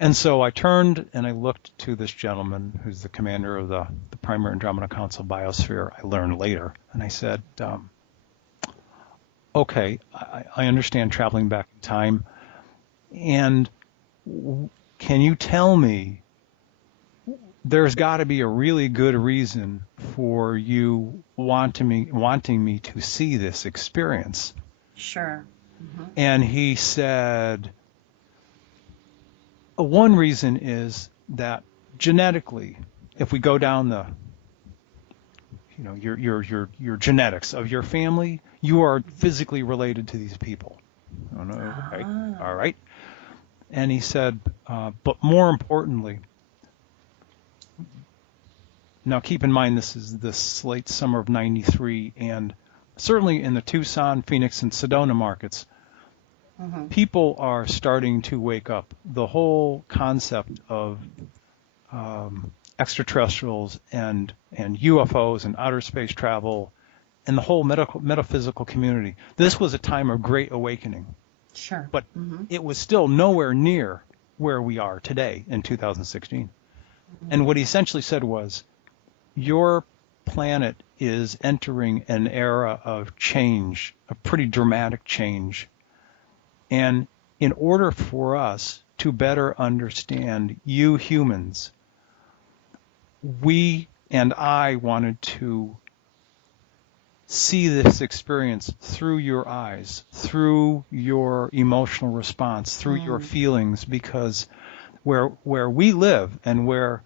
And so I turned and I looked to this gentleman who's the commander of the Primary Andromeda Council Biosphere, I learned later. And I said, okay, I understand traveling back in time. And can you tell me, there's got to be a really good reason for you wanting me to see this experience. Sure. And he said, one reason is that genetically, if we go down the, your genetics of your family, you are physically related to these people. Oh, no, right? All right. And he said, but more importantly, now keep in mind this is the late summer of '93, and certainly in the Tucson, Phoenix, and Sedona markets, people are starting to wake up. The whole concept of extraterrestrials and UFOs and outer space travel and the whole metaphysical community. This was a time of great awakening. Sure. But it was still nowhere near where we are today in 2016. And what he essentially said was, your planet is entering an era of change, a pretty dramatic change. And in order for us to better understand you humans, we and I wanted to see this experience through your eyes, through your emotional response, through your feelings, because where we live and where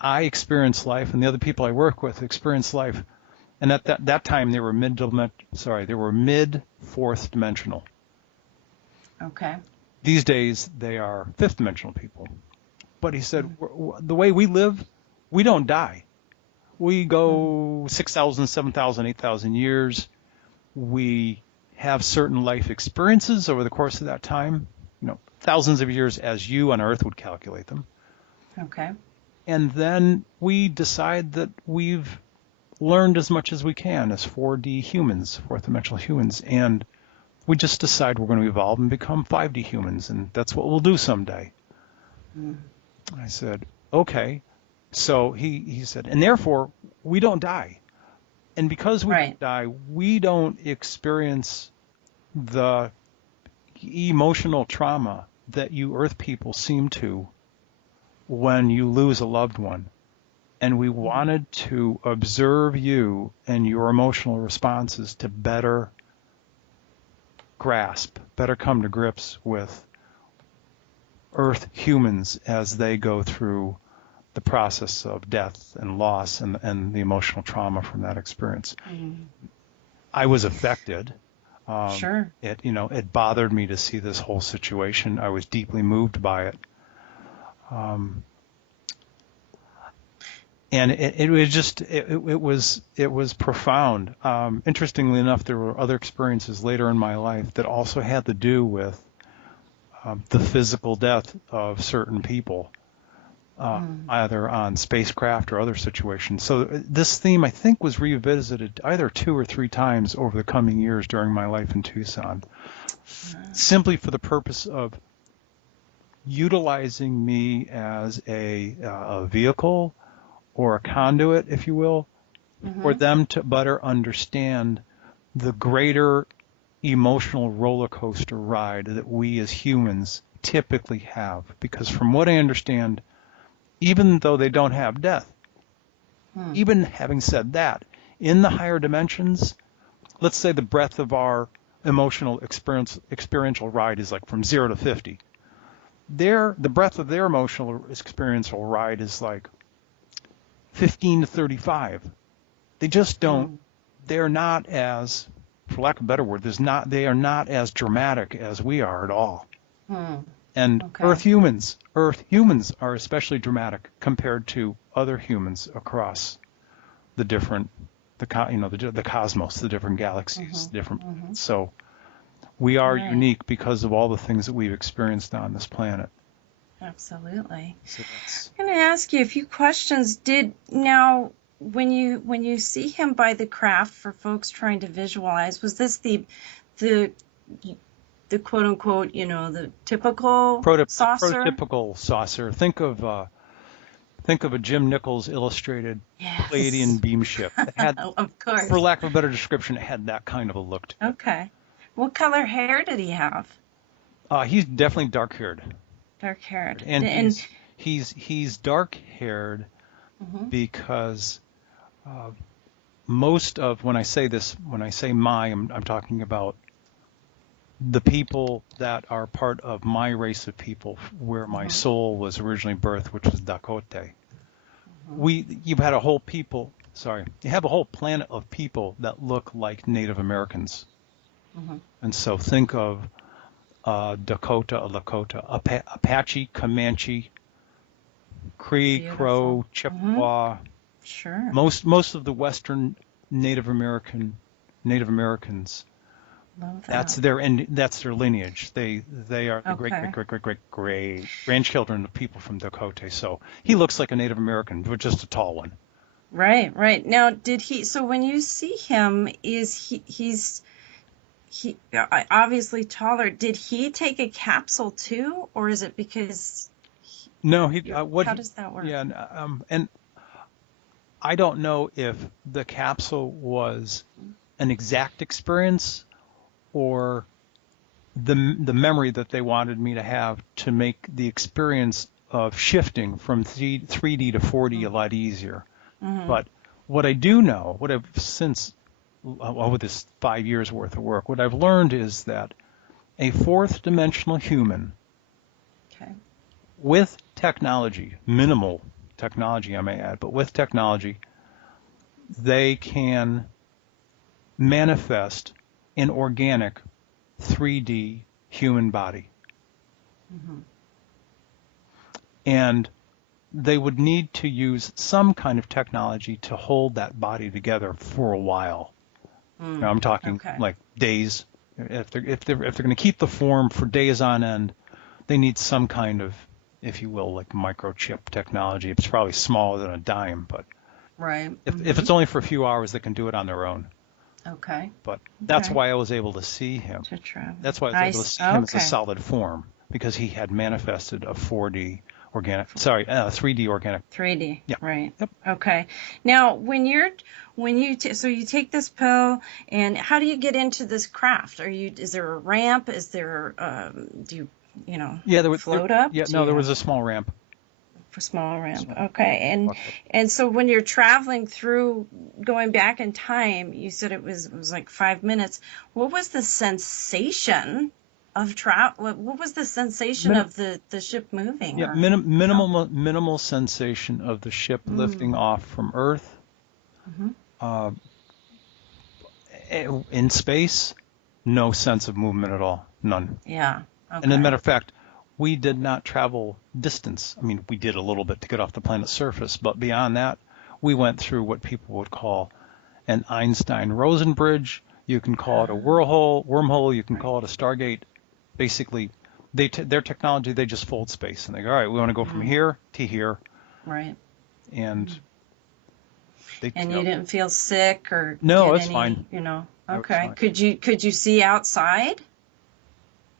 I experience life and the other people I work with experience life, and at that time they were mid fourth dimensional. Okay. These days they are fifth dimensional people. But he said, the way we live, we don't die. We go 6,000, 7,000, 8,000 years. We have certain life experiences over the course of that time, thousands of years as you on Earth would calculate them. Okay. And then we decide that we've learned as much as we can as 4D humans, fourth dimensional humans, and we just decide we're going to evolve and become 5D humans, and that's what we'll do someday. I said, okay. So he said, and therefore we don't die. And because we don't die, we don't experience the emotional trauma that you Earth people seem to when you lose a loved one. And we wanted to observe you and your emotional responses to better grasp, better come to grips with Earth humans as they go through the process of death and loss and the emotional trauma from that experience. I was affected. Sure. It bothered me to see this whole situation. I was deeply moved by it. And it was profound. Interestingly enough, there were other experiences later in my life that also had to do with the physical death of certain people, either on spacecraft or other situations. So this theme, I think, was revisited either 2 or 3 times over the coming years during my life in Tucson, simply for the purpose of utilizing me as a vehicle or a conduit, if you will, for them to better understand the greater emotional roller coaster ride that we as humans typically have. Because from what I understand, even though they don't have death, even having said that, in the higher dimensions, let's say the breadth of our emotional experiential ride is like from 0 to 50. The breadth of their emotional experiential ride is like 15 to 35. They just don't, they're not as, for lack of a better word, they are not as dramatic as we are at all. And Earth humans are especially dramatic compared to other humans across the different, the cosmos, the different galaxies, different. So we are unique because of all the things that we've experienced on this planet. Absolutely. So I'm going to ask you a few questions. When you see him by the craft, for folks trying to visualize, was this the the quote unquote, the typical saucer? Prototypical saucer. Think of a Jim Nichols illustrated Palladian beam ship. It had, of course. for lack of a better description, it had that kind of a look to it. Okay. What color hair did he have? He's definitely dark-haired. Dark-haired. And he's dark-haired because most of, when I say I'm talking about the people that are part of my race of people, where my soul was originally birthed, which was Dakota. You have a whole planet of people that look like Native Americans. And so think of Dakota, Lakota, Apache, Comanche, Cree, Crow, Chippewa. Sure. Most of the Western Native Americans. Love that. That's their lineage. They are the great grandchildren of people from Dakota. So he looks like a Native American, but just a tall one. Right. Now, so when you see him, he's obviously taller. Did he take a capsule too, or is it because? No, how does that work? Yeah, and I don't know if the capsule was an exact experience or the memory that they wanted me to have to make the experience of shifting from 3D to 4D a lot easier. But what I do know, with this 5 years worth of work, what I've learned is that a fourth dimensional human with technology, minimal technology I may add, but with technology, they can manifest an organic 3D human body. And they would need to use some kind of technology to hold that body together for a while. Now, I'm talking like days. If they're going to keep the form for days on end, they need some kind of, if you will, like microchip technology. It's probably smaller than a dime, but if it's only for a few hours, they can do it on their own. Okay. But that's why I was able to see him. That's why I was able to see him as a solid form, because he had manifested a 3D organic. 3D. Yeah. Right. Yep. Okay. Now, so you take this pill, and how do you get into this craft? Is there a ramp? Is there do you float up? Yeah. No, there was a small ramp. Small ramp. Okay. And so when you're traveling through, going back in time, you said it was like 5 minutes. What was the sensation of travel? What was the sensation of the ship moving? Yeah, minimal sensation of the ship lifting off from Earth. In space, no sense of movement at all. None. Yeah. Okay. And as a matter of fact, we did not travel distance. I mean, we did a little bit to get off the planet's surface, but beyond that, we went through what people would call an Einstein-Rosen bridge. You can call it a wormhole. You can call it a Stargate. Basically, their technology, they just fold space, and they go, all right, we want to go from here to here. Right. And you didn't feel sick or no, it's fine. Okay. Could you see outside?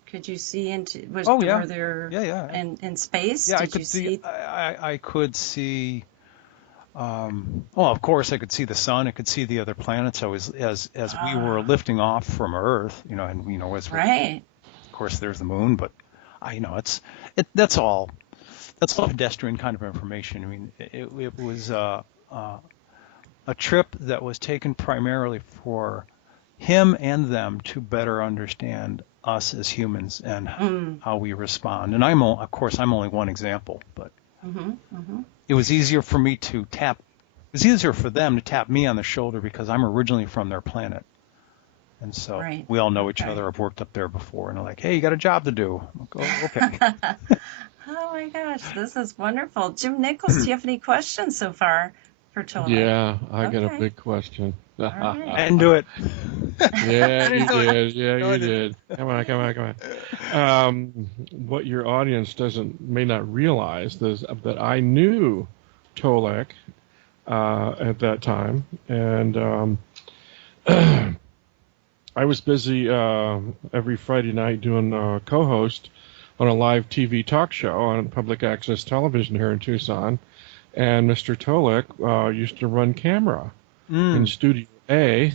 Could you see into? Were there? Yeah. In space? Yeah, Did you see? I could see. Of course, I could see the sun. I could see the other planets. As we were lifting off from Earth, as right. Of course, there's the moon, but that's all pedestrian kind of information. I mean, it was a trip that was taken primarily for him and them to better understand us as humans and how we respond. And I'm only one example, but it was easier for me to tap. It was easier for them to tap me on the shoulder because I'm originally from their planet. And so we all know each other. I've worked up there before, and they're like, "Hey, you got a job to do." I'm like, "Oh, okay." Oh my gosh, this is wonderful. Jim Nichols, do you have any questions so far for Tolec? Yeah, I got a big question. Right. I didn't do it. Yeah, you did. Yeah, you did. Come on. What your audience may not realize is that I knew Tolec at that time, and I was busy every Friday night doing co-host on a live TV talk show on public access television here in Tucson, and Mr. Tolec used to run camera in Studio A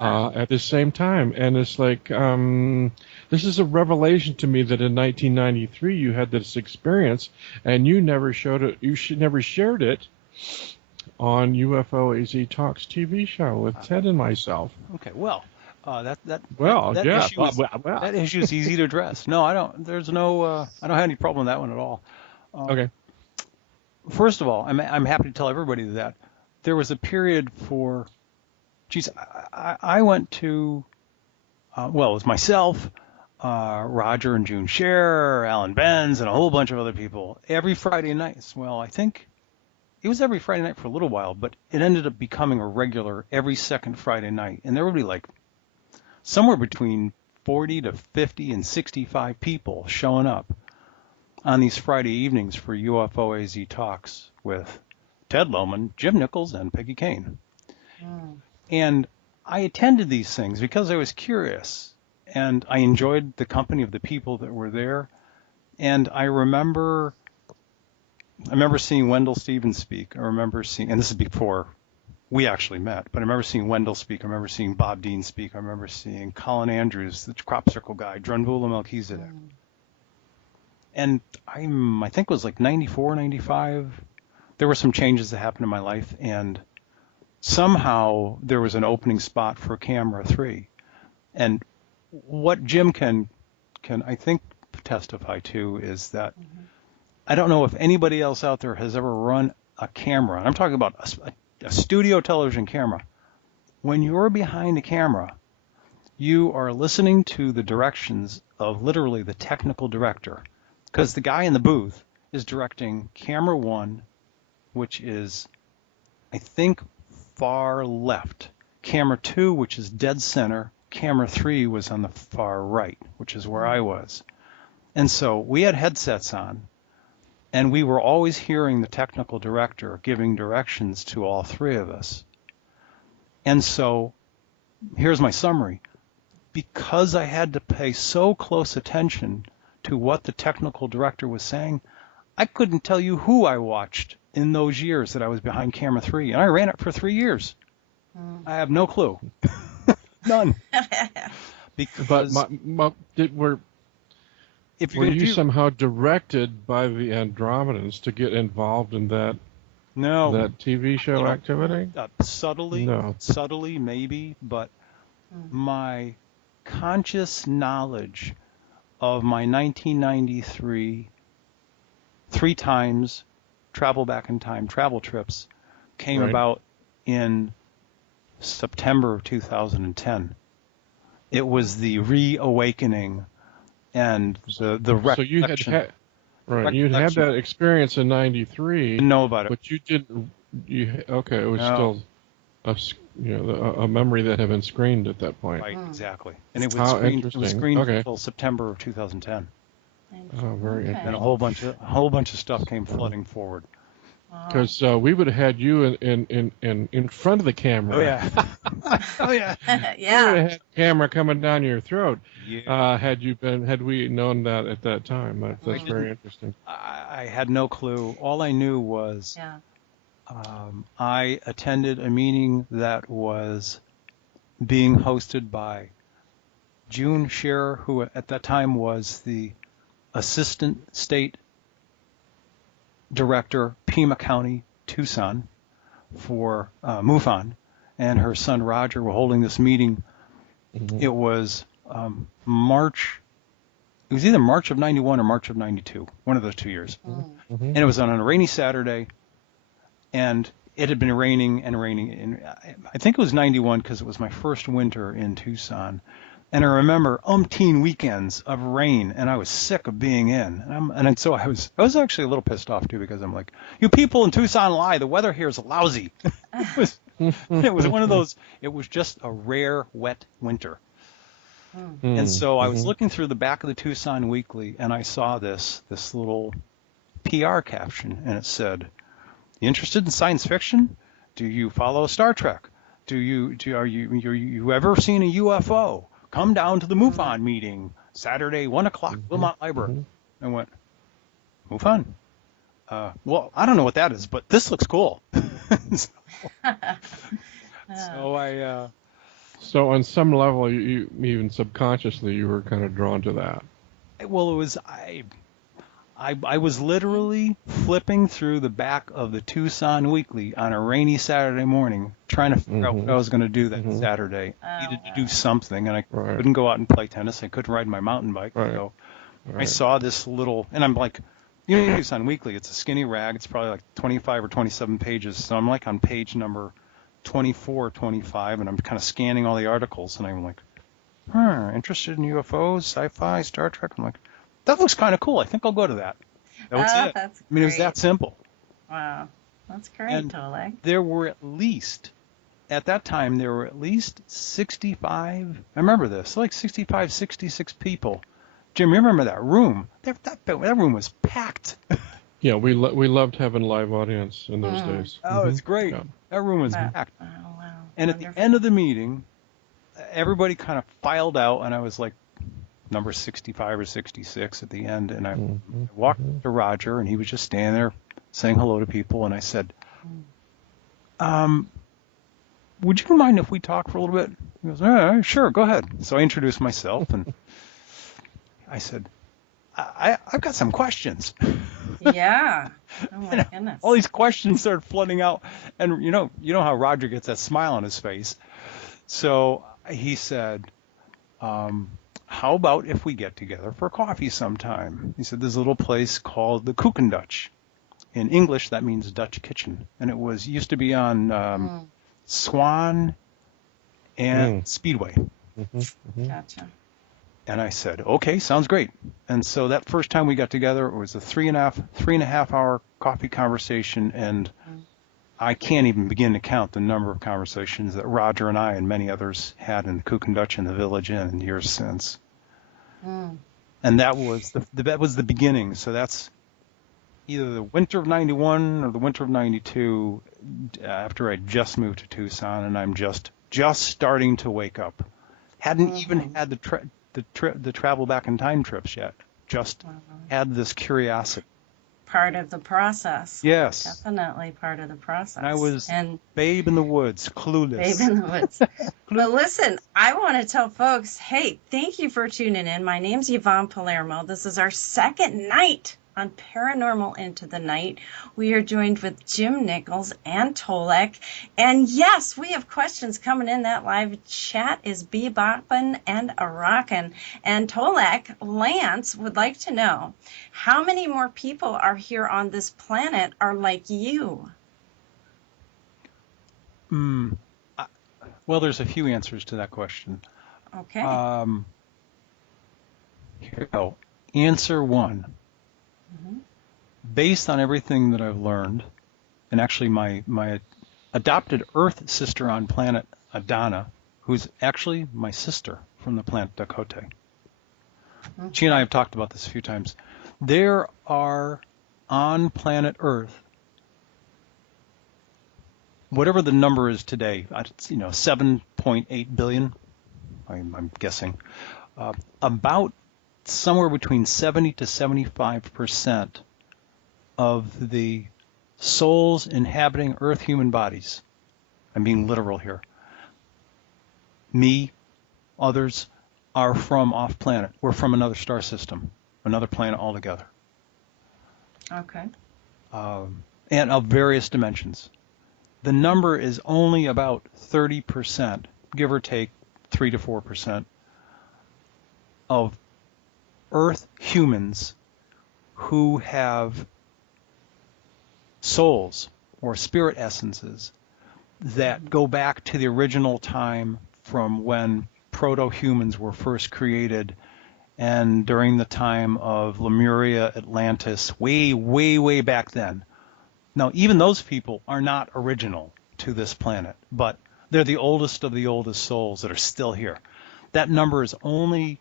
at the same time, and it's like this is a revelation to me that in 1993 you had this experience and you never showed it. You never shared it on UFO AZ Talks TV show with Ted and myself. Okay, well. That issue is easy to address. No, I don't. There's no. I don't have any problem with that one at all. Okay. First of all, I'm happy to tell everybody that there was a period for. Geez, I went to. Well, it was myself, Roger and June Scher, Alan Benz, and a whole bunch of other people every Friday night. Well, I think it was every Friday night for a little while, but it ended up becoming a regular every second Friday night, and there would be like somewhere between 40 to 50 and 65 people showing up on these Friday evenings for UFO AZ Talks with Ted Lohman, Jim Nichols, and Peggy Kane. And I attended these things because I was curious, and I enjoyed the company of the people that were there. And I remember seeing Wendell Stevens speak. I remember seeing, and this is before we actually met, but I remember seeing Wendell speak. I remember seeing Bob Dean speak. I remember seeing Colin Andrews, the crop circle guy, Drunvula Melchizedek. And I think it was like 94, 95. There were some changes that happened in my life, and somehow there was an opening spot for Camera 3. And what Jim can I think testify to is that I don't know if anybody else out there has ever run a camera. And I'm talking about a studio television camera. When you're behind a camera, you are listening to the directions of literally the technical director, because the guy in the booth is directing camera 1, which is, I think, far left. Camera 2, which is dead center. Camera 3 was on the far right, which is where I was. And so we had headsets on, and we were always hearing the technical director giving directions to all three of us. And so here's my summary. Because I had to pay so close attention to what the technical director was saying, I couldn't tell you who I watched in those years that I was behind Camera 3. And I ran it for 3 years. I have no clue. None. Because were you somehow directed by the Andromedans to get involved in that TV show activity? Subtly, no. Subtly maybe, but my conscious knowledge of my 1993 3 times travel back in time travel trips came about in September of 2010. It was the reawakening and the recollection. So you'd had that experience in '93. Didn't know about it, but you didn't. It was still a memory that had been screened at that point. Right, exactly. And it was screened until September of 2010. Oh, very interesting. And a whole bunch of stuff came flooding forward. Because we would have had you in front of the camera. Oh yeah. Oh yeah. Yeah. We would have had the camera coming down your throat. Yeah. Had we known that at that time. That's very interesting. I had no clue. All I knew was I attended a meeting that was being hosted by June Scher, who at that time was the assistant state director, Pima County, Tucson, for MUFON, and her son Roger were holding this meeting. It was March. It was either March of '91 or March of '92, one of those 2 years. And it was on a rainy Saturday, and it had been raining and raining. And I think it was '91 because it was my first winter in Tucson. And I remember umpteen weekends of rain, and I was sick of being in. And so I was actually a little pissed off too, because I'm like, you people in Tucson lie. The weather here is lousy. It was one of those. It was just a rare wet winter. And so I was looking through the back of the Tucson Weekly, and I saw this little PR caption, and it said, "You interested in science fiction? Do you follow Star Trek? are you ever seen a UFO? Come down to the MUFON meeting Saturday, 1:00, Wilmot Library. I went, MUFON? Well, I don't know what that is, but this looks cool. So on some level, you even subconsciously, you were kind of drawn to that. Well, it was I was literally flipping through the back of the Tucson Weekly on a rainy Saturday morning, trying to figure out what I was going to do that Saturday. I needed to do something, and I couldn't go out and play tennis. I couldn't ride my mountain bike. So I saw this little, and I'm like, Tucson Weekly, it's a skinny rag. It's probably like 25 or 27 pages. So I'm like on page number 24, 25, and I'm kind of scanning all the articles, and I'm like, interested in UFOs, sci-fi, Star Trek. I'm like, that looks kind of cool. I think I'll go to that. That was it. That's I mean, it was that simple. Wow. That's great, And Tolec. there were at that time, there were at least 65, I remember this, like 65, 66 people. Jim, you remember that room? That room was packed. Yeah, we loved having live audience in those days. Oh, it's great. Yeah. That room was packed. Oh, wow. And at the end of the meeting, everybody kind of filed out, and I was like number 65 or 66 at the end, and I walked up to Roger, and he was just standing there saying hello to people, and I said, would you mind if we talk for a little bit? He goes, sure, go ahead. So I introduced myself, and I said, I've got some questions. Yeah. Oh, my goodness. All these questions started flooding out, and you know how Roger gets that smile on his face. So he said, how about if we get together for coffee sometime? He said, there's a little place called the Kookendutch. In English, that means Dutch kitchen. And it used to be on Swan and Speedway. Gotcha. And I said, okay, sounds great. And so that first time we got together, it was a three and a half hour coffee conversation, and I can't even begin to count the number of conversations that Roger and I and many others had in the Kookendutch and the Village Inn in years since. And that was the beginning. So that's either the winter of 91 or the winter of 92, after I just moved to Tucson, and I'm just starting to wake up. Hadn't even had the travel back in time trips yet. Just had this curiosity. Part of the process. Yes. Definitely part of the process. And I was babe in the woods, clueless. Babe in the woods. But listen, I want to tell folks, hey, thank you for tuning in. My name's Yvonne Palermo. This is our second night on Paranormal Into the Night. We are joined with Jim Nichols and Tolec. And yes, we have questions coming in. That live chat is bebopping and a rockin'. And Tolec, Lance would like to know, how many more people are here on this planet are like you? Well, there's a few answers to that question. Okay. Here we go. Answer one. Based on everything that I've learned, and actually my adopted Earth sister on planet Adana, who's actually my sister from the planet Dakota. She and I have talked about this a few times. There are on planet Earth, whatever the number is today, 7.8 billion, I'm guessing, about somewhere between 70 to 75% of the souls inhabiting Earth human bodies, I'm being literal here, me, others, are from off-planet. We're from another star system, another planet altogether. Okay. And of various dimensions. The number is only about 30%, give or take 3 to 4%, of Earth humans who have souls or spirit essences that go back to the original time from when proto-humans were first created, and during the time of Lemuria, Atlantis, way, way, way back then. Now, even those people are not original to this planet, but they're the oldest of the oldest souls that are still here. That number is only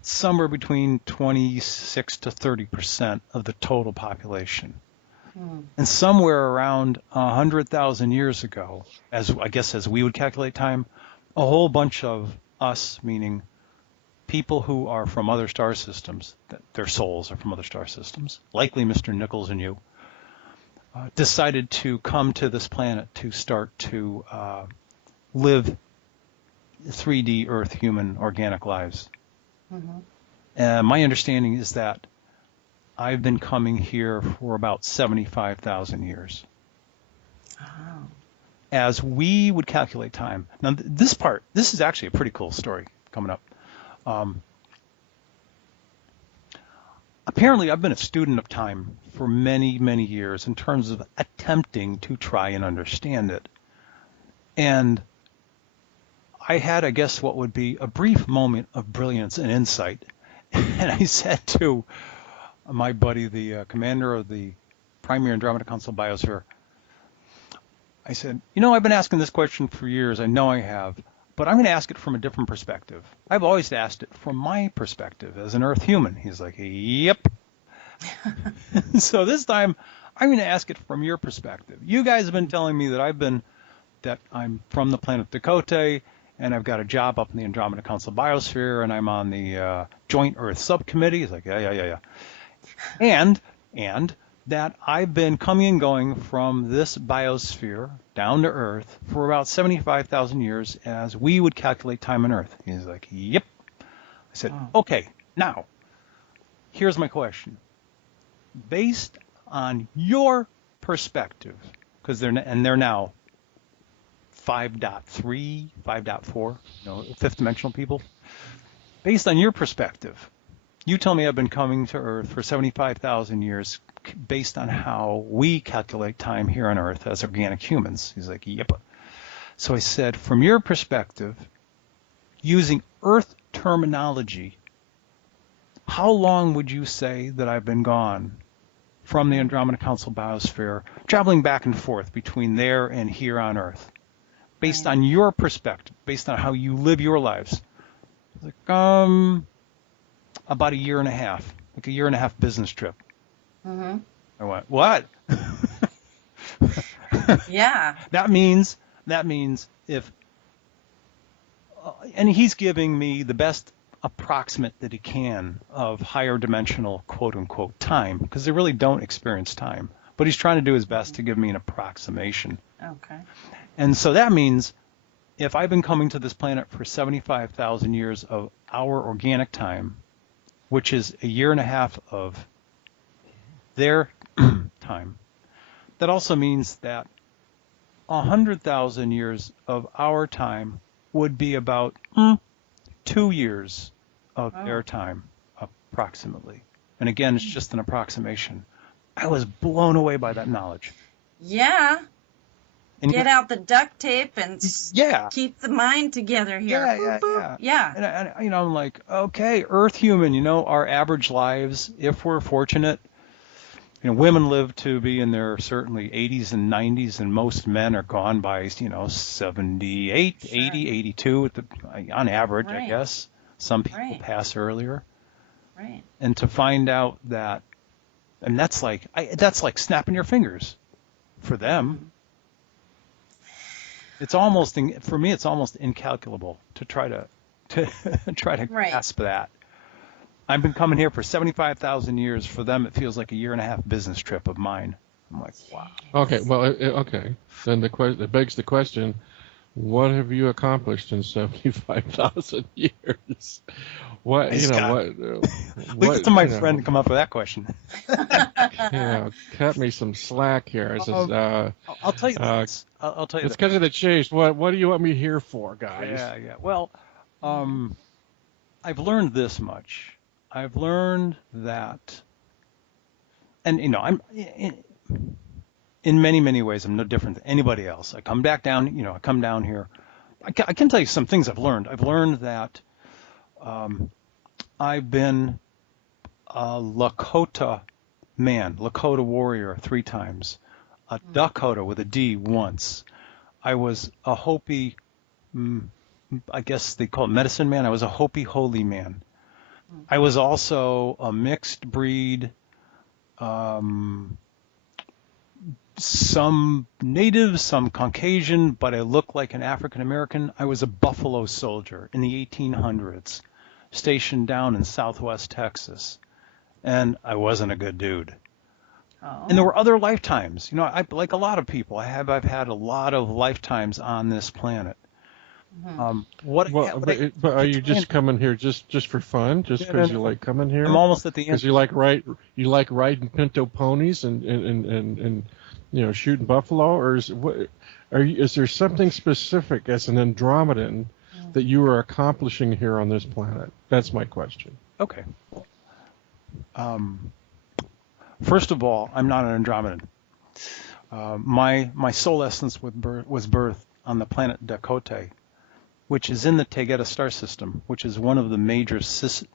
somewhere between 26 to 30% of the total population. And somewhere around 100,000 years ago, as we would calculate time, a whole bunch of us, meaning people who are from other star systems, that their souls are from other star systems, likely Mr. Nichols and you, decided to come to this planet to start to live 3D Earth human organic lives. And my understanding is that I've been coming here for about 75,000 years. Oh. As we would calculate time. Now, this is actually a pretty cool story coming up. Apparently, I've been a student of time for many, many years in terms of attempting to try and understand it. And I had, I guess, what would be a brief moment of brilliance and insight. And I said to my buddy, the commander of the Primary Andromeda Council Biosphere, I said, I've been asking this question for years. I know I have, but I'm going to ask it from a different perspective. I've always asked it from my perspective as an Earth human. He's like, yep. So this time, I'm going to ask it from your perspective. You guys have been telling me that I'm from the planet Dakota, and I've got a job up in the Andromeda Council Biosphere, and I'm on the Joint Earth Subcommittee. He's like, yeah. And that I've been coming and going from this biosphere down to Earth for about 75,000 years as we would calculate time on Earth. He's like, yep. I said, okay, now, here's my question. Based on your perspective, because they're now 5.3, 5.4, fifth dimensional people. Based on your perspective, you tell me I've been coming to Earth for 75,000 years based on how we calculate time here on Earth as organic humans. He's like, yep. So I said, from your perspective, using Earth terminology, how long would you say that I've been gone from the Andromeda Council Biosphere, traveling back and forth between there and here on Earth? Based on your perspective, based on how you live your lives. Like, about a year and a half, like a year and a half business trip. I went, what? Yeah. That means if, and he's giving me the best approximate that he can of higher dimensional quote unquote time, because they really don't experience time, but he's trying to do his best to give me an approximation. Okay. And so that means if I've been coming to this planet for 75,000 years of our organic time, which is a year and a half of their time, that also means that 100,000 years of our time would be about 2 years of their time, approximately. And again, it's just an approximation. I was blown away by that knowledge. Yeah. And get out the duct tape and keep the mind together here. Yeah. And I'm like, okay, Earth human, our average lives, if we're fortunate, women live to be in their certainly 80s and 90s, and most men are gone by, 78, 80, 82 on average, I guess. Some people pass earlier. Right. And to find out that, and that's like snapping your fingers for them. It's almost, for me, it's almost incalculable to try to grasp that. I've been coming here for 75,000 years. For them, it feels like a year and a half business trip of mine. I'm like, wow. Okay, well, okay. Then it begs the question, what have you accomplished in 75,000 years? What, leave it to my friend to come up with that question. Cut me some slack here. I'll tell you this. I'll tell you Let's cut to the chase. What do you want me here for, guys? Yeah. Well, I've learned this much. I've learned that, and I'm in many, many ways, I'm no different than anybody else. I come down here. I can tell you some things I've learned. I've learned that I've been a Lakota man, Lakota warrior 3 times, a Dakota with a D once. I was a Hopi, I guess they call it medicine man. I was a Hopi holy man. I was also a mixed breed some native, some Caucasian, but I look like an African American. I was a Buffalo soldier in the 1800s, stationed down in Southwest Texas, and I wasn't a good dude. Oh. And there were other lifetimes. You know, I like a lot of people. I've had a lot of lifetimes on this planet. But are you just coming here just for fun? Just because you like coming here? I'm almost at the end. Because you like riding pinto ponies and shooting buffalo, or is there something specific as an Andromedan that you are accomplishing here on this planet? That's my question. Okay. First of all, I'm not an Andromedan. My soul essence was birthed on the planet Dakota, which is in the Tegeta star system, which is one of the major 7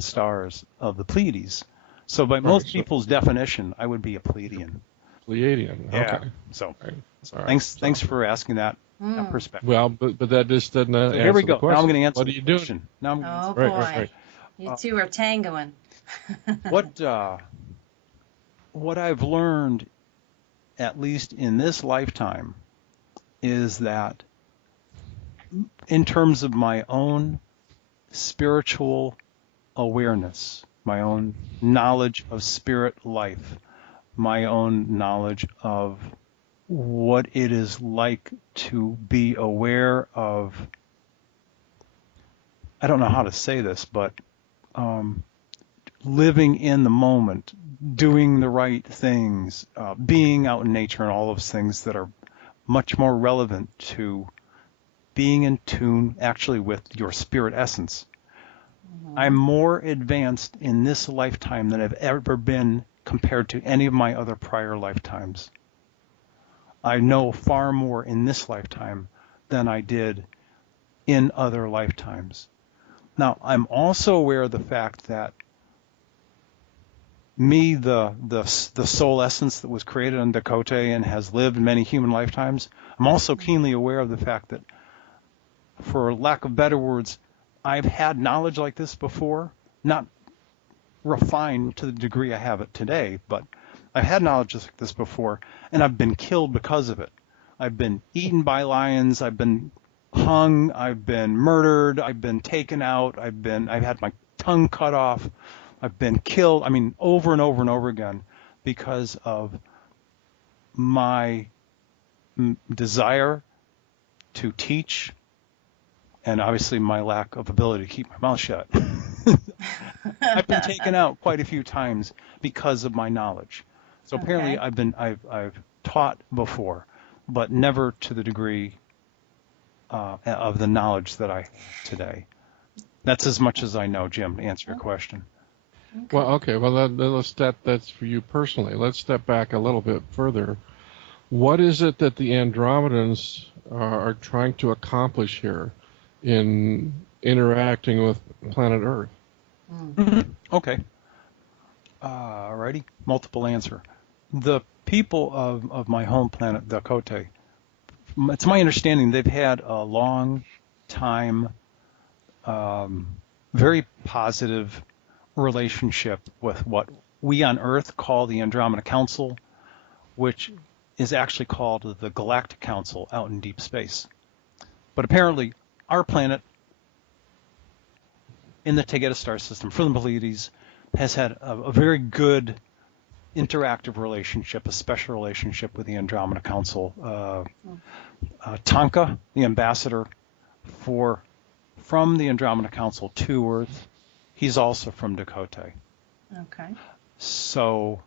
stars of the Pleiades. So by most people's definition, I would be a Pleiadian. Pleiadian. Yeah. Okay. So, right. Thanks for asking that perspective. Well, but that just doesn't answer here we go. the question. Now I'm going to answer what are you doing? question. Now I'm oh boy, right. You two are tangoing. What I've learned, at least in this lifetime, is that in terms of my own spiritual awareness, my own knowledge of spirit life, my own knowledge of what it is like to be aware of, I don't know how to say this, but living in the moment, doing the right things, being out in nature, and all those things that are much more relevant to being in tune actually with your spirit essence. I'm more advanced in this lifetime than I've ever been compared to any of my other prior lifetimes. I know far more in this lifetime than I did in other lifetimes. Now, I'm also aware of the fact that me, the soul essence that was created on Dakota and has lived many human lifetimes, I'm also keenly aware of the fact that, for lack of better words, I've had knowledge like this before, not refined to the degree I have it today, but I've had knowledge like this before, and I've been killed because of it. I've been eaten by lions, I've been hung, I've been murdered, I've been taken out, I've had my tongue cut off, I've been killed, over and over and over again because of my desire to teach, and obviously my lack of ability to keep my mouth shut. I've been taken out quite a few times because of my knowledge. So apparently I've taught before, but never to the degree of the knowledge that I have today. That's as much as I know, Jim, to answer your question. Okay. Well, that's for you personally. Let's step back a little bit further. What is it that the Andromedans are trying to accomplish here in interacting with planet Earth? Okay. Alrighty. Multiple answer. The people of my home planet, Dakota, it's my understanding they've had a long time, very positive relationship with what we on Earth call the Andromeda Council, which is actually called the Galactic Council out in deep space. But apparently, our planet in the Tegeta star system, from the Pleiades, has had a very good interactive relationship, a special relationship with the Andromeda Council. Tonka, the ambassador from the Andromeda Council to Earth, he's also from Dakota. Okay. So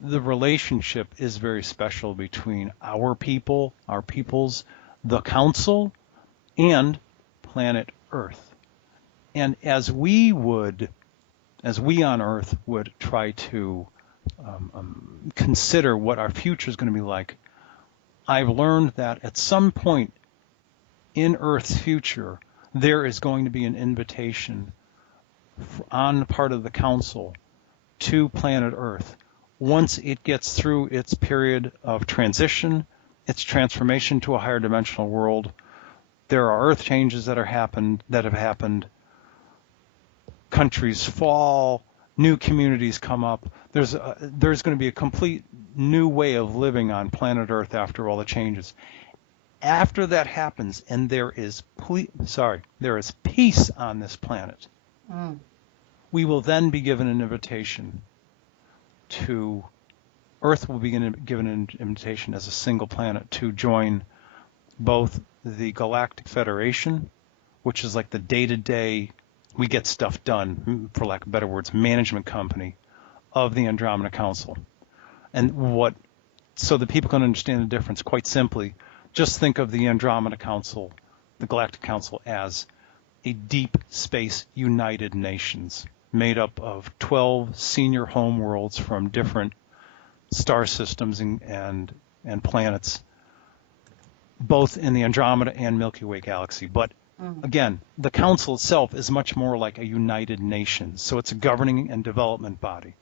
the relationship is very special between our peoples, the Council, and planet Earth. And as we on Earth would try to consider what our future is going to be like, I've learned that at some point in Earth's future, there is going to be an invitation on the part of the Council to planet Earth. Once it gets through its period of transition, its transformation to a higher dimensional world, there are Earth changes that have happened. Countries fall, new communities come up. There's going to be a complete new way of living on planet Earth after all the changes. After that happens, and there is peace on this planet, we will then be given an invitation to Earth will be given an invitation as a single planet to join both the Galactic Federation, which is like the day-to-day, we get stuff done, for lack of better words, management company of the Andromeda Council. And so that people can understand the difference, quite simply, just think of the Andromeda Council, the Galactic Council, as a deep space United Nations made up of 12 senior homeworlds from different star systems and planets, both in the Andromeda and Milky Way galaxy. But again, the council itself is much more like a United Nations, so it's a governing and development body.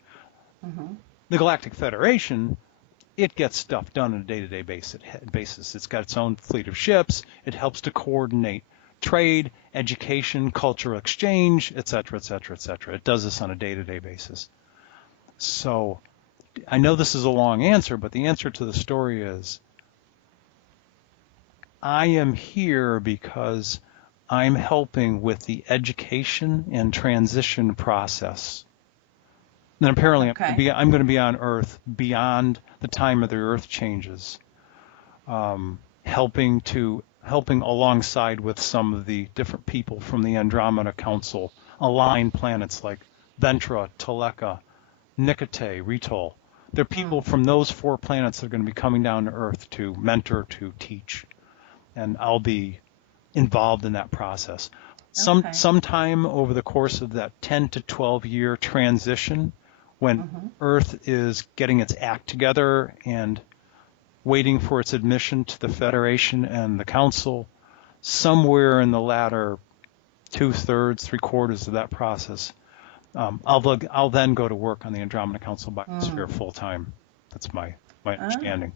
The Galactic Federation, it gets stuff done on a day-to-day basis. It's got its own fleet of ships. It helps to coordinate trade, education, cultural exchange, et cetera, et cetera, et cetera. It does this on a day-to-day basis. So I know this is a long answer, but the answer to the story is I am here because I'm helping with the education and transition process. And apparently I'm going to be on Earth beyond the time of the Earth changes, helping alongside with some of the different people from the Andromeda Council, aligned planets like Ventra, Tolec, Nichols, Ritol. There are people from those 4 planets that are going to be coming down to Earth to mentor, to teach, and I'll be involved in that process. Sometime over the course of that 10 to 12 year transition, when Earth is getting its act together and waiting for its admission to the Federation and the Council, somewhere in the latter 2/3, 3/4 of that process, I'll then go to work on the Andromeda Council biosphere full time. That's my understanding.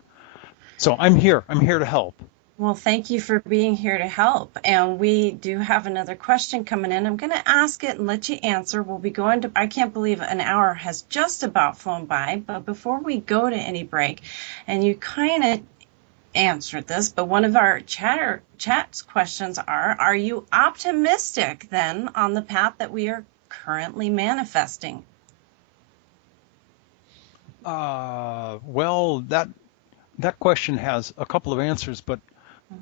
So I'm here to help. Well, thank you for being here to help. And we do have another question coming in. I'm going to ask it and let you answer. We'll be going to, I can't believe an hour has just about flown by. But before we go to any break, and you kind of answered this, but one of our chat's questions are you optimistic then on the path that we are currently manifesting? Well, that question has a couple of answers, but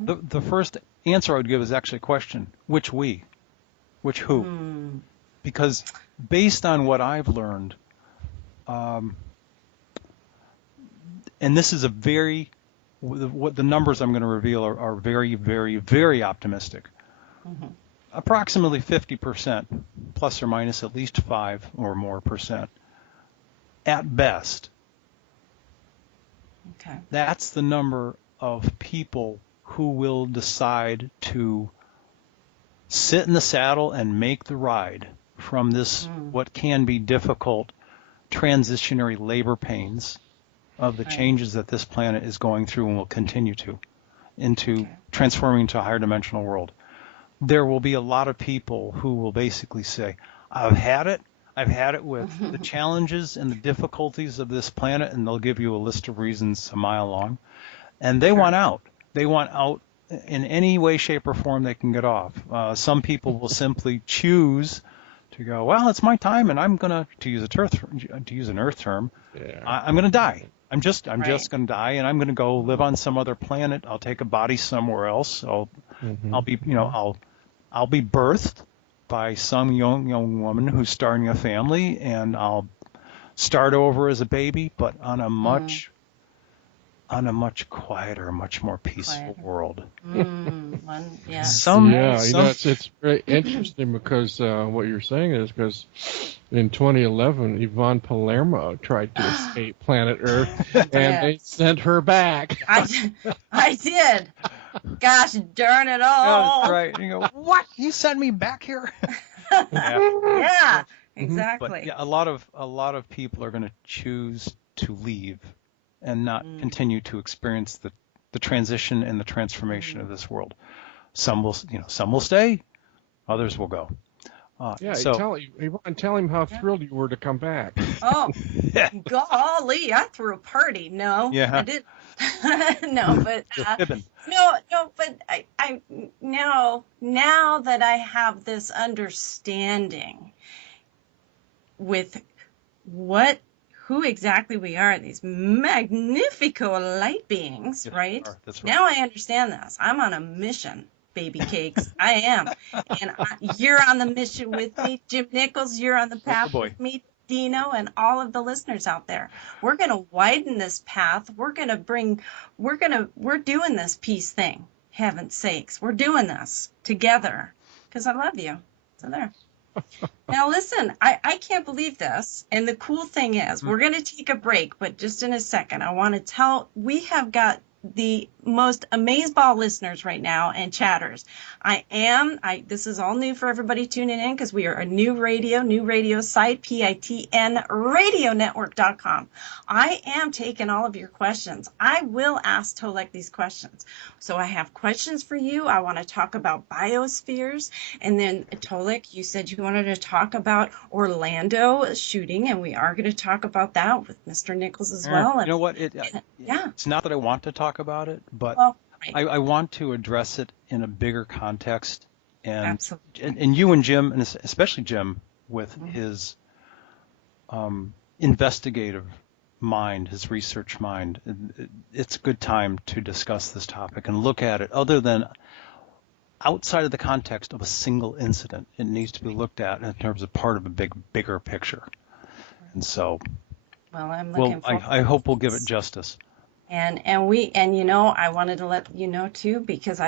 the first answer I would give is actually a question: which we? Which who? Because based on what I've learned, and this is what the numbers I'm going to reveal are very, very, very optimistic. Approximately 50%, plus or minus at least 5 or more percent, at best. Okay. That's the number of people who will decide to sit in the saddle and make the ride from this what can be difficult transitionary labor pains of the changes that this planet is going through and will continue to, into transforming into a higher dimensional world. There will be a lot of people who will basically say, I've had it with the challenges and the difficulties of this planet, and they'll give you a list of reasons a mile long. And they want out. They want out in any way, shape, or form they can get off. Some people will simply choose to go, well, it's my time, and I'm going to use an Earth term, I'm going to die. I'm just going to die, and I'm going to go live on some other planet. I'll take a body somewhere else. I'll be birthed by some young woman who's starting a family, and I'll start over as a baby, but on a much quieter, much more peaceful world. It's very interesting because what you're saying is because in 2011, Yvonne Palermo tried to escape planet Earth, and they sent her back. I did. Gosh darn it all. That's right. You go, what? You sent me back here? Yeah, exactly. But a lot of people are going to choose to leave and not continue to experience the transition and the transformation of this world. Some will stay, others will go. Yeah, So tell him how thrilled you were to come back. Oh, golly, I threw a party. No, yeah, I didn't. No, but you're fibbing. no, but I now that I have this understanding with who exactly we are, these magnifico light beings, Yes, right? that's right. Now I understand this. I'm on a mission, baby cakes. I am. And you're on the mission with me. Jim Nichols, you're on the path with me. Dino and all of the listeners out there. We're going to widen this path. We're doing this peace thing. Heaven's sakes. We're doing this together because I love you. So there. Now listen, I can't believe this. And the cool thing is, we're going to take a break, but just in a second, I want to we have got the most amazeball listeners right now and chatters. This is all new for everybody tuning in because we are a new radio site, PITN radionetwork.com. I am taking all of your questions. I will ask Tolec these questions. So I have questions for you. I want to talk about biospheres. And then Tolec, you said you wanted to talk about Orlando shooting, and we are going to talk about that with Mr. Nichols as well. You know what? Yeah. It's not that I want to talk about it, but I want to address it in a bigger context. And absolutely. And you and Jim, and especially Jim, with his investigative mind, his research mind, it's a good time to discuss this topic and look at it other than outside of the context of a single incident. It needs to be looked at in terms of part of a bigger picture. And so, well, I'm looking forward. I hope we'll give it justice. And you know, I wanted to let you know too, because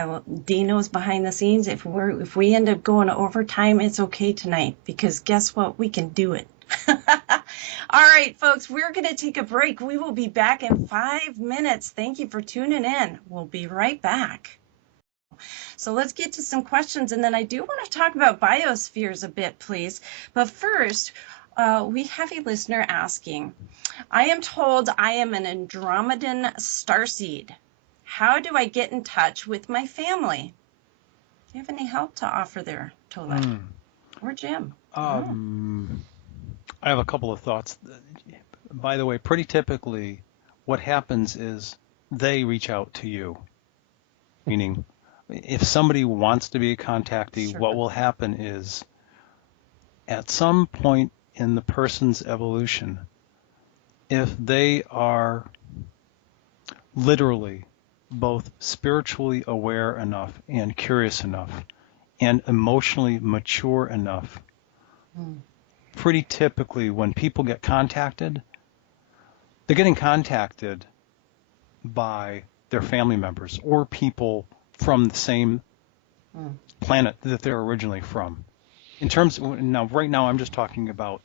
Dino's behind the scenes. If we end up going to overtime, it's okay tonight, because guess what? We can do it. All right, folks, we're going to take a break. We will be back in 5 minutes. Thank you for tuning in. We'll be right back. So let's get to some questions, and then I do want to talk about biospheres a bit, please. But first, we have a listener asking, I am told I am an Andromedan starseed. How do I get in touch with my family? Do you have any help to offer there, Tolec? Or Jim? I have a couple of thoughts. By the way, pretty typically what happens is they reach out to you. Meaning, if somebody wants to be a contactee, what will happen is at some point in the person's evolution, if they are literally both spiritually aware enough and curious enough and emotionally mature enough, pretty typically when people get contacted, they're getting contacted by their family members or people from the same planet that they're originally from. In terms of, right now I'm just talking about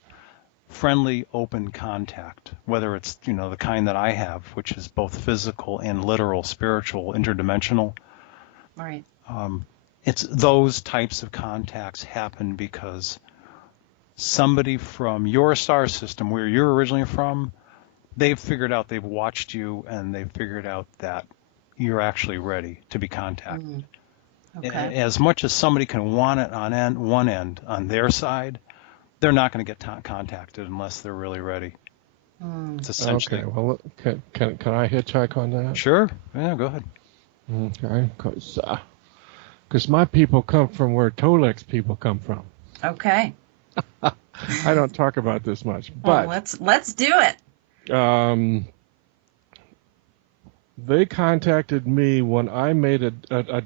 friendly, open contact, whether it's, the kind that I have, which is both physical and literal, spiritual, interdimensional. Right. It's those types of contacts happen because somebody from your star system, where you're originally from, they've watched you, and they've figured out that you're actually ready to be contacted. Okay. As much as somebody can want it on one end, on their side, they're not going to get contacted unless they're really ready. It's essentially. Okay. Well, can I hitchhike on that? Sure. Yeah, go ahead. Okay. Because my people come from where Tolec's people come from. Okay. I don't talk about this much, but let's do it. They contacted me when I made a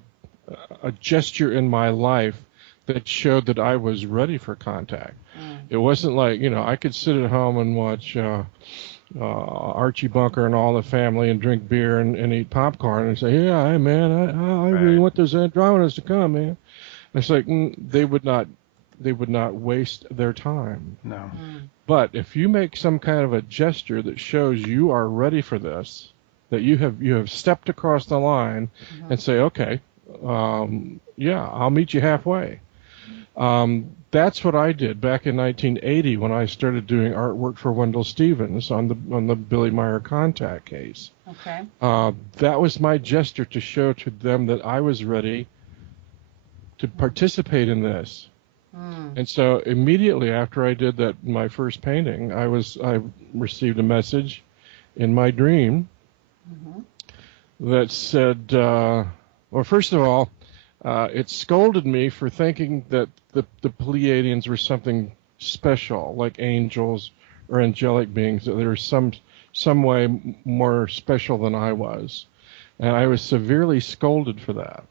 gesture in my life that showed that I was ready for contact. It wasn't like, I could sit at home and watch Archie Bunker and all the family and drink beer and eat popcorn and say, yeah, hey, man, I really want those Andromedas to come, man. It's like they would not waste their time. No. But if you make some kind of a gesture that shows you are ready for this, that you have stepped across the line and say, okay, I'll meet you halfway. That's what I did back in 1980 when I started doing artwork for Wendell Stevens on the Billy Meyer contact case. Okay. That was my gesture to show to them that I was ready to participate in this. And so immediately after I did that, my first painting, I received a message in my dream that said, well, first of all, it scolded me for thinking that the Pleiadians were something special, like angels or angelic beings, that they were some way more special than I was. And I was severely scolded for that.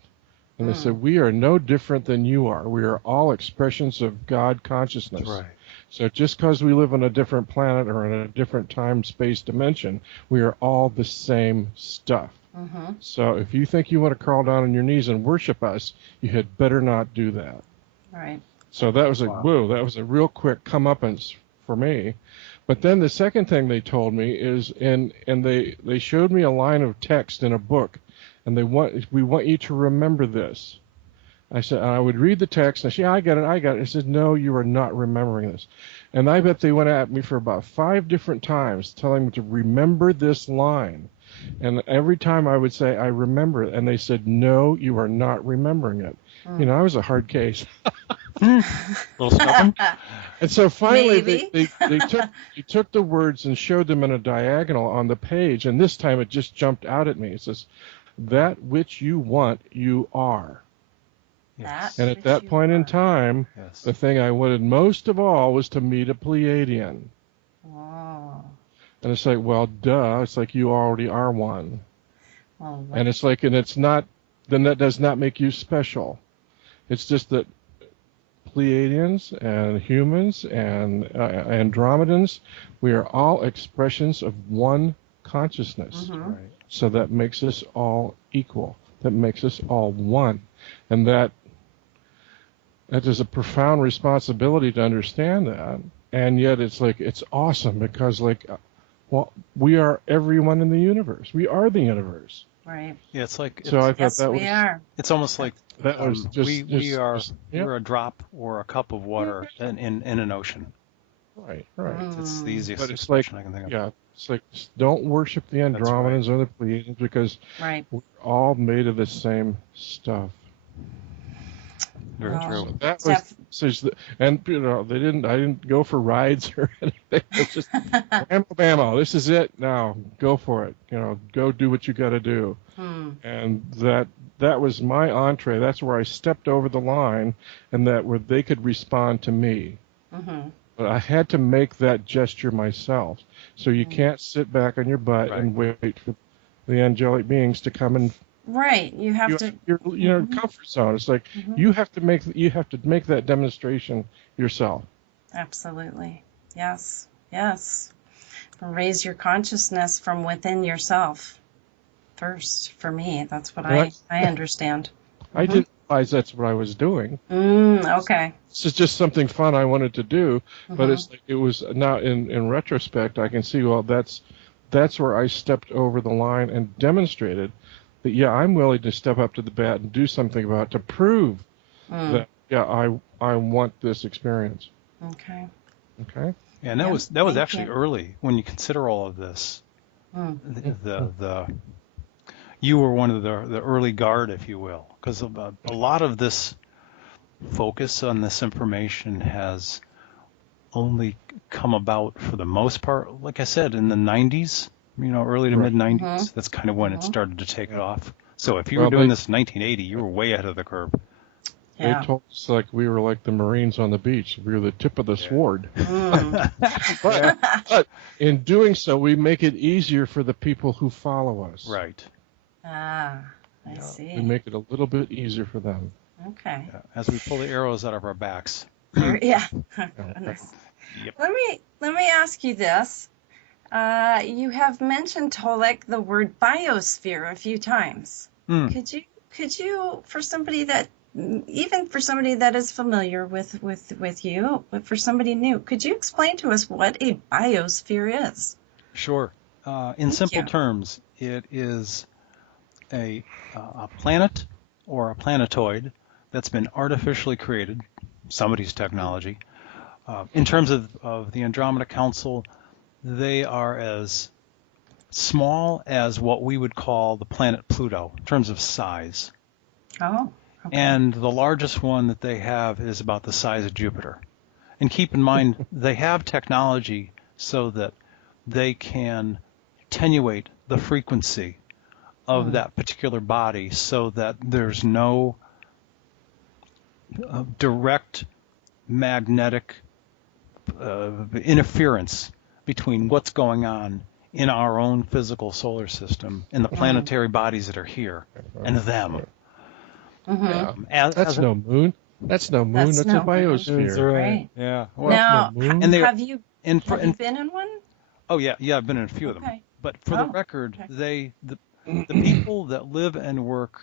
And they said, we are no different than you are. We are all expressions of God consciousness. Right. So just because we live on a different planet or in a different time-space dimension, we are all the same stuff. So if you think you want to crawl down on your knees and worship us, you had better not do that. Right. So that was whoa, that was a real quick comeuppance for me. But then the second thing they told me is, and they showed me a line of text in a book, and we want you to remember this. I said, and I would read the text, and I said, yeah, I got it. I said, no, you are not remembering this. And I bet they went at me for about 5 different times, telling me to remember this line. And every time I would say, I remember it, and they said, no, you are not remembering it. You know, I was a hard case. A little stubborn. And so finally they took the words and showed them in a diagonal on the page, and this time it just jumped out at me. It says, that which you want, you are. Yes. And at that point in time, the thing I wanted most of all was to meet a Pleiadian. Wow. And it's like, well, duh. It's like you already are one. Well, and it's like, and it's not, then that does not make you special. It's just that Pleiadians and humans and Andromedans, we are all expressions of one consciousness. Right. So that makes us all equal. That makes us all one. And that is a profound responsibility to understand that. And yet it's like, it's awesome because well, we are everyone in the universe. We are the universe. Right. Yeah, it's like. So I thought that was. We are. It's almost like that was we're a drop or a cup of water in an ocean. Right. It's the easiest but it's expression I can think of. Yeah, it's like, don't worship the Andromedans or the Pleiadians because we're all made of the same stuff. Very true. So that was, and I didn't go for rides or anything. It's just bammo. This is it. Now go for it. Go do what you got to do. And that was my entree. That's where I stepped over the line, and where they could respond to me. But I had to make that gesture myself. So you can't sit back on your butt and wait for the angelic beings to come and. Right, you have to. Your comfort zone. It's like you have to make that demonstration yourself. Absolutely, yes. Raise your consciousness from within yourself first. For me, that's what I understand. I didn't realize that's what I was doing. Okay. This is just something fun I wanted to do, but it's like it was now in retrospect I can see. Well, that's where I stepped over the line and demonstrated. But yeah, I'm willing to step up to the bat and do something about it to prove that I want this experience. Okay. Yeah, and that was actually early when you consider all of this. You were one of the early guard, if you will, because a lot of this focus on this information has only come about for the most part, like I said, in the 90s. Early to mid 90s. That's kind of when it started to take off. So if you were doing this in 1980, you were way ahead of the curve. They told us we were like the Marines on the beach. We were the tip of the sword. But in doing so, we make it easier for the people who follow us. Right. I see. We make it a little bit easier for them. Okay. Yeah, as we pull the arrows out of our backs. Yeah. Goodness. Yep. Let me ask you this. You have mentioned, Tolec, the word biosphere a few times. Could you, for somebody that is familiar with you, but for somebody new, could you explain to us what a biosphere is? Sure. In simple terms, it is a planet or a planetoid that's been artificially created, somebody's technology. In terms of the Andromeda Council, they are as small as what we would call the planet Pluto in terms of size. Oh, And the largest one that they have is about the size of Jupiter. And keep in mind, they have technology so that they can attenuate the frequency of that particular body so that there's no direct magnetic interference between what's going on in our own physical solar system and the planetary bodies that are here and them. That's no moon. That's no moon. That's a biosphere. That's right. Yeah. Well, now, and have you been in one? Oh yeah, I've been in a few of them. But for the record, the people that live and work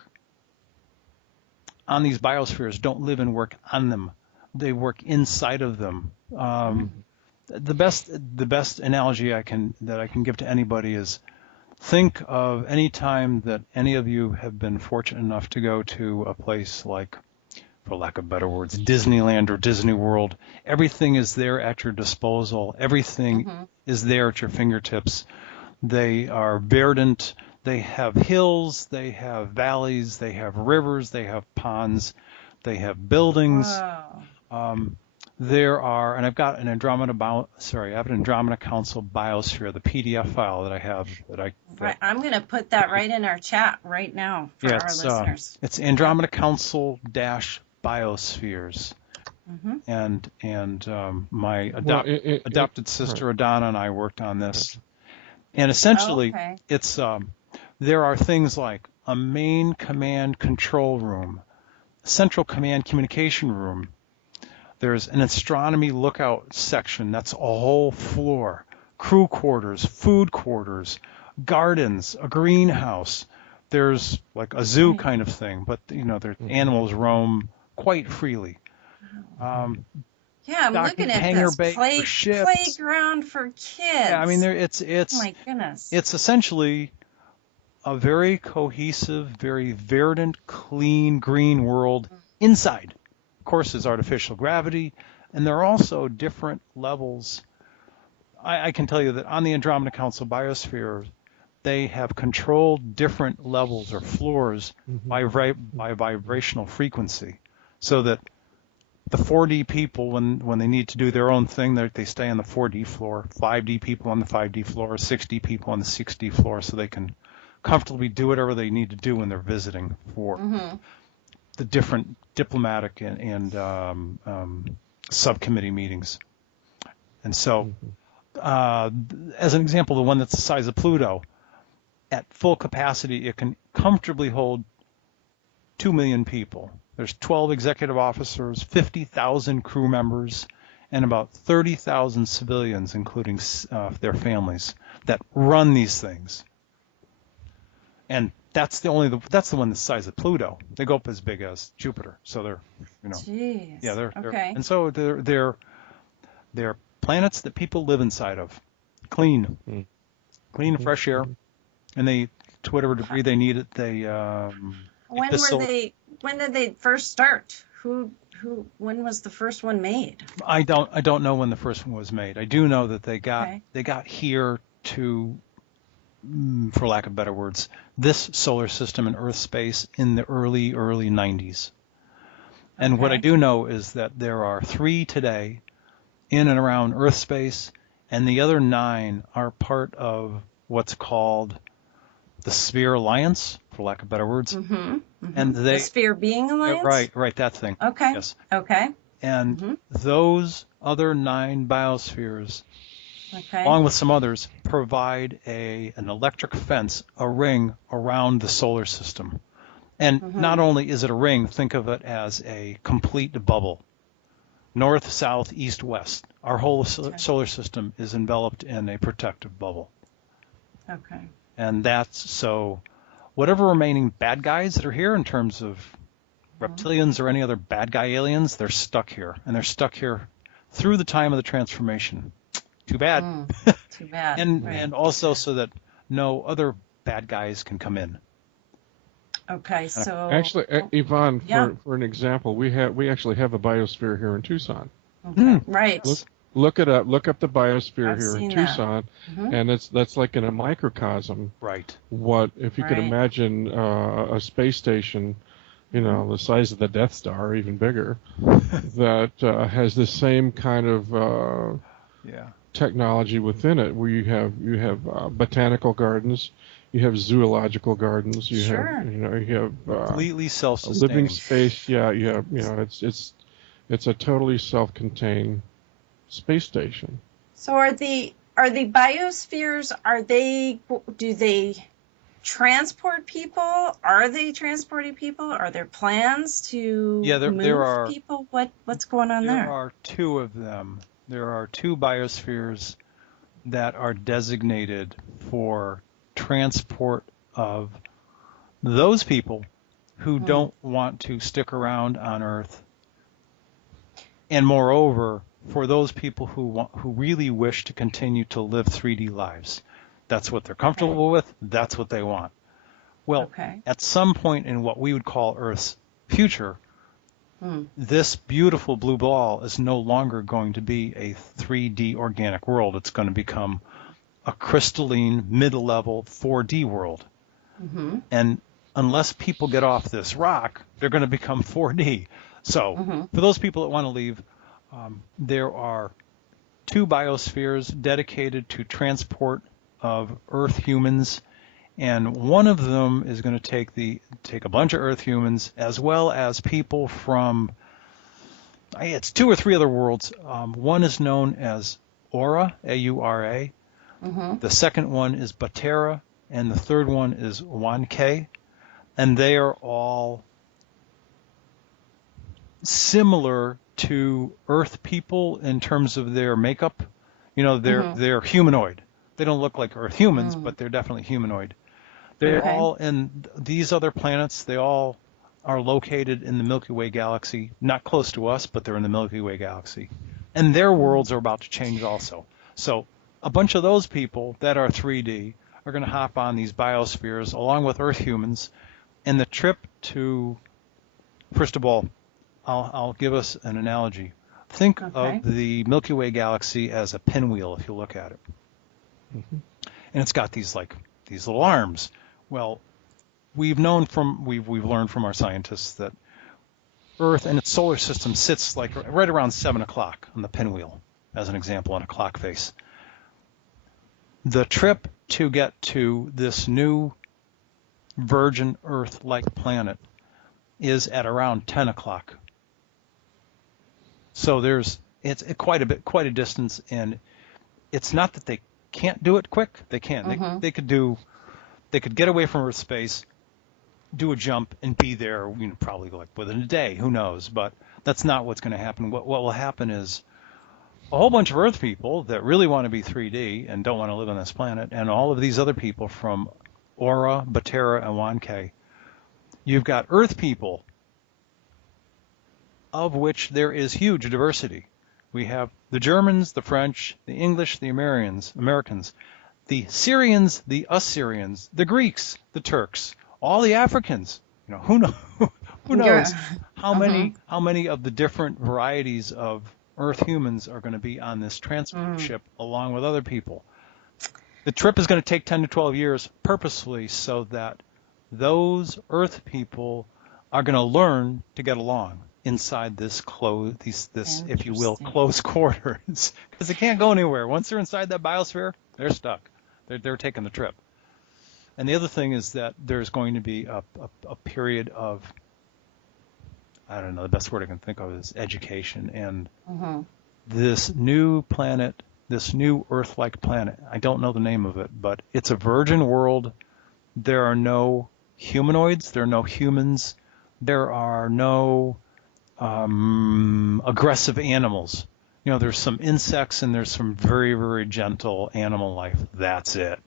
on these biospheres don't live and work on them. They work inside of them. The best analogy I can give to anybody is, think of any time that any of you have been fortunate enough to go to a place like, for lack of better words, Disneyland or Disney World. Everything is there at your disposal. Everything is there at your fingertips. They are verdant. They have hills. They have valleys. They have rivers. They have ponds. They have buildings. Wow. There are, and I've got an Andromeda Council biosphere, the PDF file that I have Right, I'm going to put that right in our chat right now for our listeners. It's Andromeda Council biospheres, and my adopted sister Adana and I worked on this, and essentially it's there are things like a main command control room, central command communication room. There's an astronomy lookout section. That's a whole floor. Crew quarters, food quarters, gardens, a greenhouse. There's like a zoo kind of thing, but their animals roam quite freely. I'm looking at this playground for kids. Yeah, I mean, it's oh my goodness. It's essentially a very cohesive, very verdant, clean, green world inside. Of course, there's artificial gravity, and there are also different levels. I can tell you that on the Andromeda Council biosphere, they have controlled different levels or floors by vibrational frequency, so that the 4D people, when they need to do their own thing, they stay on the 4D floor, 5D people on the 5D floor, 6D people on the 6D floor, so they can comfortably do whatever they need to do when they're visiting for the different diplomatic and subcommittee meetings. And so, as an example, the one that's the size of Pluto, at full capacity, it can comfortably hold 2 million people. There's 12 executive officers, 50,000 crew members, and about 30,000 civilians, including their families, that run these things. And that's the one that's the size of Pluto. They go up as big as Jupiter, so they're, Jeez. yeah, they're and so they're planets that people live inside of, clean fresh air, and they, to whatever degree they need it, they. When did they first start? When was the first one made? I don't know when the first one was made. I do know that they got here to, for lack of better words, this solar system and Earth space in the early 90s. And what I do know is that there are 3 today in and around Earth space, and the other 9 are part of what's called the Sphere Alliance, for lack of better words. And the Sphere Being Alliance? Right, that thing. Okay. Yes. Okay. And those other 9 biospheres, along with some others, provide an electric fence, a ring around the solar system. And not only is it a ring, think of it as a complete bubble. North, south, east, west. Our whole solar system is enveloped in a protective bubble. Okay. And that's so whatever remaining bad guys that are here in terms of reptilians or any other bad guy aliens, they're stuck here. And they're stuck here through the time of the transformation. Too bad. Too bad. And also so that no other bad guys can come in. Okay, so actually, Yvonne, for an example, we actually have a biosphere here in Tucson. Okay. Right. Look it up. Look up the biosphere here in Tucson, and that's like in a microcosm. Right. What if you could imagine a space station the size of the Death Star, or even bigger, that has the same kind of technology within it, where you have botanical gardens, you have zoological gardens, you have completely self-sustaining living space. Yeah, you have it's a totally self-contained space station. So are the biospheres, do they transport people? Are they transporting people? Are there plans to move people? What's going on there? There are two of them. There are two biospheres that are designated for transport of those people who don't want to stick around on Earth, and moreover, for those people who really wish to continue to live 3D lives. That's what they're comfortable with. That's what they want. Well, at some point in what we would call Earth's future, this beautiful blue ball is no longer going to be a 3D organic world. It's going to become a crystalline, mid-level 4D world. And unless people get off this rock, they're going to become 4D. So for those people that want to leave, there are two biospheres dedicated to transport of Earth humans, and one of them is going to take a bunch of Earth humans as well as people from it's two or three other worlds. One is known as Aura, A-U-R-A. The second one is Batera, and the third one is 1K, and they are all similar to Earth people in terms of their makeup. They're humanoid. They don't look like Earth humans, but they're definitely humanoid. They're all in these other planets. They all are located in the Milky Way galaxy, not close to us, but they're in the Milky Way galaxy. And their worlds are about to change also. So a bunch of those people that are 3D are going to hop on these biospheres along with Earth humans. And the trip to, first of all, I'll give us an analogy. Think of the Milky Way galaxy as a pinwheel if you look at it. And it's got these little arms. Well, we've learned from our scientists that Earth and its solar system sits right around 7 o'clock on the pinwheel, as an example, on a clock face. The trip to get to this new virgin Earth-like planet is at around 10 o'clock. So it's quite a distance, and it's not that they can't do it quick. They can. They could get away from Earth space, do a jump, and be there. Probably within a day. Who knows? But that's not what's going to happen. What will happen is a whole bunch of Earth people that really want to be 3D and don't want to live on this planet, and all of these other people from Aura, Batera, and 1K. You've got Earth people, of which there is huge diversity. We have the Germans, the French, the English, the Americans, the Syrians, the Assyrians, the Greeks, the Turks, all the Africans. Who knows how many of the different varieties of Earth humans are going to be on this transport ship along with other people. The trip is going to take 10 to 12 years purposefully so that those Earth people are going to learn to get along inside this if you will, close quarters, because they can't go anywhere. Once they're inside that biosphere, they're stuck. They're taking the trip. And the other thing is that there's going to be a period of, I don't know, the best word I can think of is education. And this new planet, this new Earth-like planet, I don't know the name of it, but it's a virgin world. There are no humanoids. There are no humans. There are no aggressive animals. There's some insects and there's some very, very gentle animal life. That's it.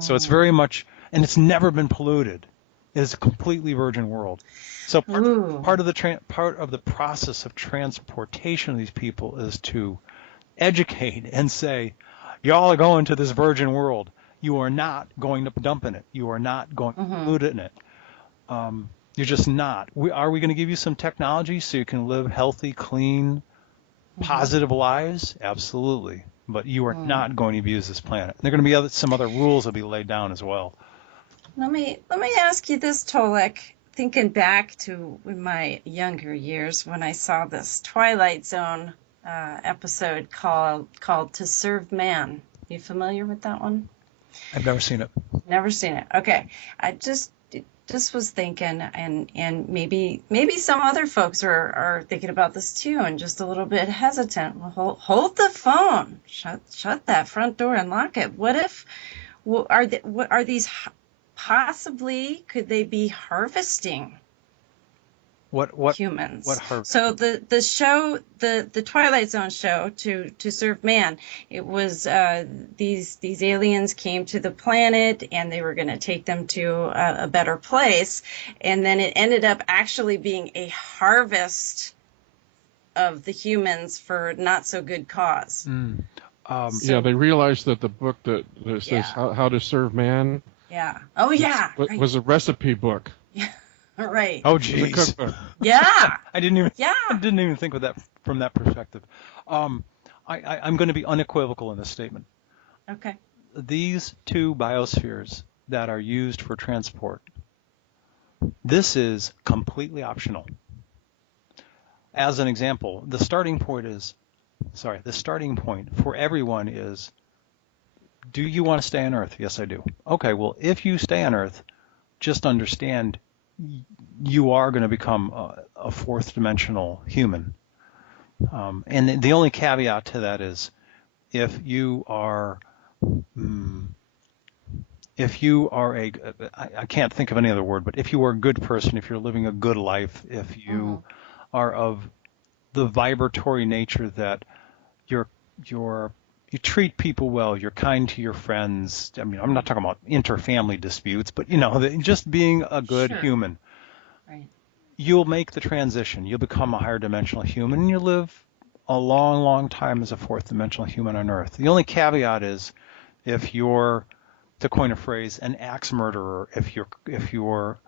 So it's very much, and it's never been polluted. It is a completely virgin world. So part of the process of transportation of these people is to educate and say, y'all are going to this virgin world. You are not going to dump in it. You are not going to pollute in it. You're just not. Are we going to give you some technology so you can live healthy, clean, positive lives? Absolutely. But you are not going to abuse this planet. There are going to be some other rules that will be laid down as well. Let me ask you this, Tolec. thinking back to my younger years when I saw this Twilight Zone episode called "To Serve Man." You familiar with that one? I've never seen it. Never seen it. Okay, I just was thinking, and maybe some other folks are thinking about this too, and just a little bit hesitant. Well, hold the phone, shut that front door and lock it. What if are these possibly, could they be harvesting What humans? What harvest? So the show, the Twilight Zone show, to serve man, it was these aliens came to the planet and they were going to take them to a better place, and then it ended up actually being a harvest of the humans for not so good cause. Yeah, they realized that the book that says how to serve man. Yeah. Oh yeah. Was a recipe book. Yeah. Right. Oh geez. Yeah. I didn't even think of that from that perspective. I'm going to be unequivocal in this statement. Okay. These two biospheres that are used for transport, this is completely optional. As an example, the starting point for everyone is, do you want to stay on Earth? Yes, I do. Okay, well, if you stay on Earth, just understand you are going to become a fourth dimensional human. And the only caveat to that is if you are I can't think of any other word, but if you are a good person, if you're living a good life, if you are of the vibratory nature that you treat people well, you're kind to your friends. I mean, I'm not talking about inter-family disputes, but just being a good human. Right. You'll make the transition. You'll become a higher dimensional human, and you live a long, long time as a fourth dimensional human on Earth. The only caveat is if you're, to coin a phrase, an axe murderer, if you're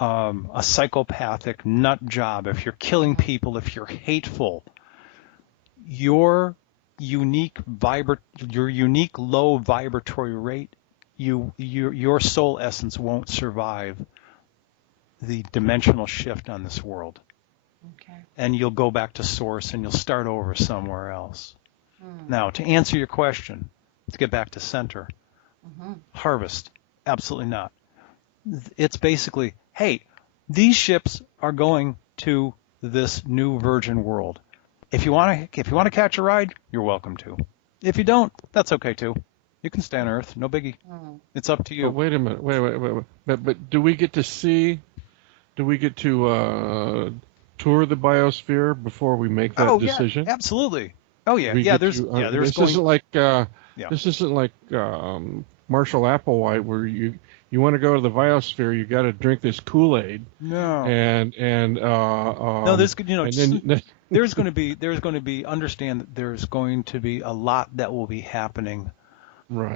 a psychopathic nut job, if you're killing people, if you're hateful, your unique low vibratory rate, your soul essence won't survive the dimensional shift on this world. Okay. And you'll go back to source and you'll start over somewhere else. Now, to answer your question, to get back to center, harvest, absolutely not. It's basically, hey, these ships are going to this new virgin world. If you want to catch a ride, you're welcome to. If you don't, that's okay too. You can stay on Earth, no biggie. It's up to you. But wait a minute, wait. But do we get to see? Do we get to tour the biosphere before we make that decision? Yeah, absolutely. Oh yeah, This isn't like Marshall Applewhite, where you want to go to the biosphere, you got to drink this Kool-Aid. No. No, there's going to be understand that there's going to be a lot that will be happening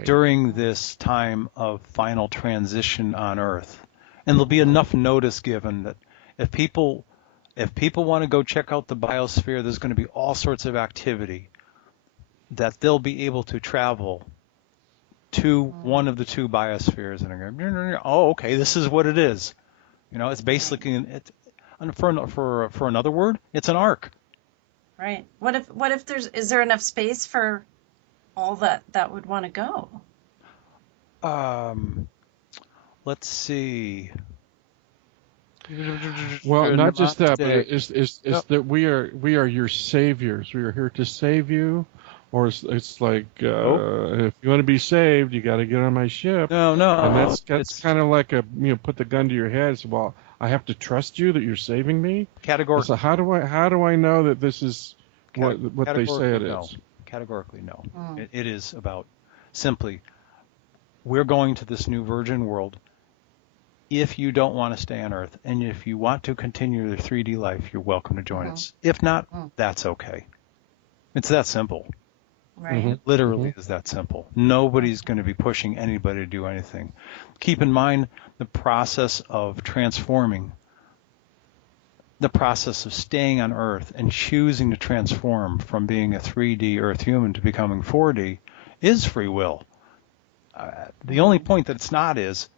during this time of final transition on Earth, and there'll be enough notice given that if people want to go check out the biosphere, there's going to be all sorts of activity that they'll be able to travel to one of the two biospheres and go, oh, okay, this is what it is. It's basically for another word, it's an arc. Right. What if is there enough space for all that would want to go? Let's see. Well, not just that, but it's that we are your saviors. We are here to save you. Or it's like, if you want to be saved, you got to get on my ship. No. And that's kind of like put the gun to your head. So, well, I have to trust you that you're saving me. Categorically. So how do I know that this is what they say it is? Categorically, no. It is about simply, we're going to this new virgin world. If you don't want to stay on Earth, and if you want to continue your 3D life, you're welcome to join us. If not, that's okay. It's that simple. Right. It literally is that simple. Nobody's going to be pushing anybody to do anything. Keep in mind the process of transforming, the process of staying on Earth and choosing to transform from being a 3D Earth human to becoming 4D is free will. The only point that it's not is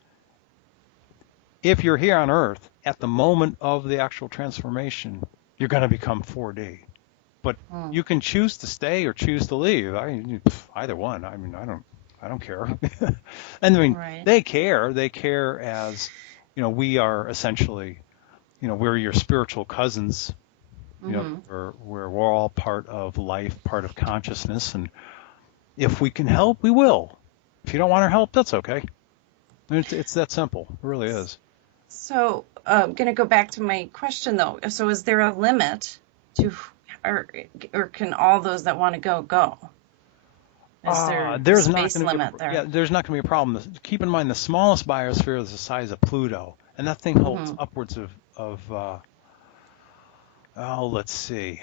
if you're here on Earth at the moment of the actual transformation, you're going to become 4D. But you can choose to stay or choose to leave. Either one. I mean, I don't care. And I mean, Right. they care. They care as, we are essentially, we're your spiritual cousins. We're all part of life, part of consciousness, and if we can help, we will. If you don't want our help, that's okay. It's that simple. It really is. So I'm going to go back to my question, though. So is there a limit to, or can all those that want to go? Is there There's a not space going to limit there? Yeah, there's not going to be a problem. Keep in mind the smallest biosphere is the size of Pluto, and that thing holds upwards of let's see.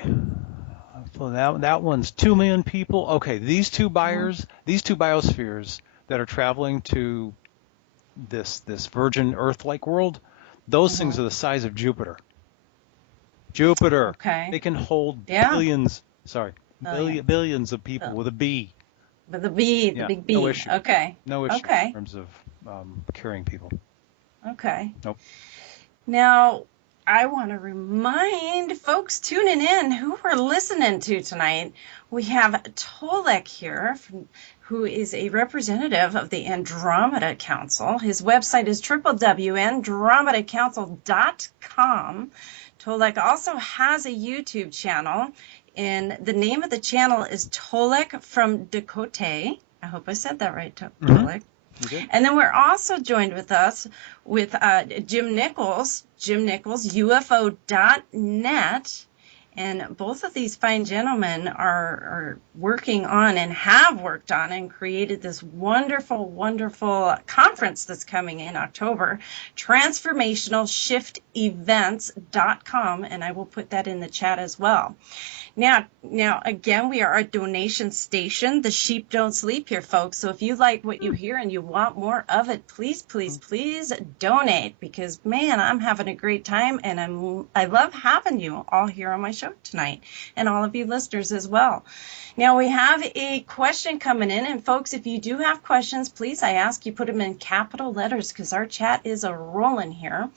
So that one's 2 million people. Okay, these two biospheres that are traveling to this virgin Earth-like world, those things are the size of Jupiter. Okay. They can hold billions of people with a B. With the B, the big B. No issue. Okay. No issue Okay. in terms of carrying people. Okay. Nope. Now, I want to remind folks tuning in who we're listening to tonight. We have Tolec here, who is a representative of the Andromeda Council. His website is www.andromedacouncil.com. Tolec also has a YouTube channel, and the name of the channel is Tolec from Dakota. I hope I said that right, Tolec. Okay. And then we're also joined with Jim Nichols, UFO.net. And both of these fine gentlemen are working on and have worked on and created this wonderful, wonderful conference that's coming in October, Transformational Shift Events.com. And I will put that in the chat as well. Now, again, we are a donation station. The sheep don't sleep here, folks. So if you like what you hear and you want more of it, please, please, please donate, because, man, I'm having a great time, and I love having you all here on my show tonight, and all of you listeners as well. Now, we have a question coming in, and folks, if you do have questions, please, I ask you put them in capital letters, because our chat is rolling here.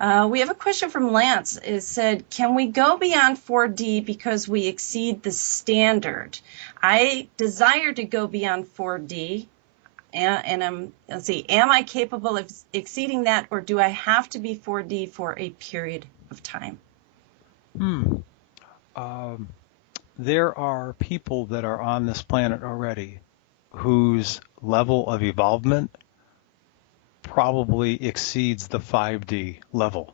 We have a question from Lance. It said, can we go beyond 4D because we exceed the standard? I desire to go beyond 4D, and let's see, am I capable of exceeding that, or do I have to be 4D for a period of time? There are people that are on this planet already whose level of evolvement probably exceeds the 5D level.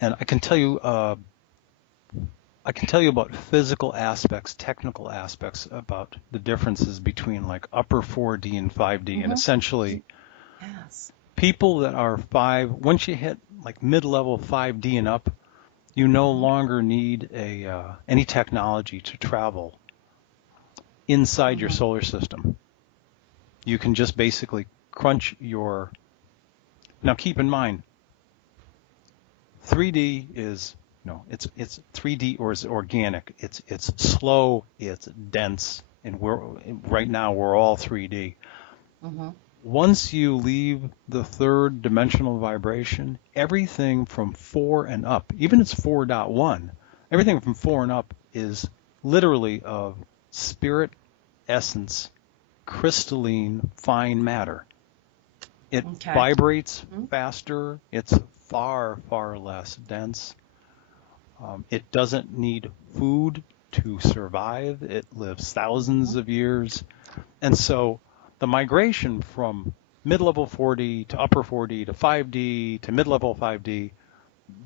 And I can tell you about physical aspects, technical aspects, about the differences between like upper 4D and 5D. And essentially, people that are once you hit like mid-level 5D and up, you no longer need any technology to travel inside your solar system. You can just basically crunch your... Now keep in mind, 3D is, it's 3D or is organic. It's slow, it's dense, and right now we're all 3D. Once you leave the third dimensional vibration, everything from 4 and up, even it's 4.1, everything from 4 and up is literally of spirit essence, crystalline, fine matter. It vibrates faster. It's far, far less dense. It doesn't need food to survive. It lives thousands of years. And so the migration from mid-level 4D to upper 4D to 5D to mid-level 5D,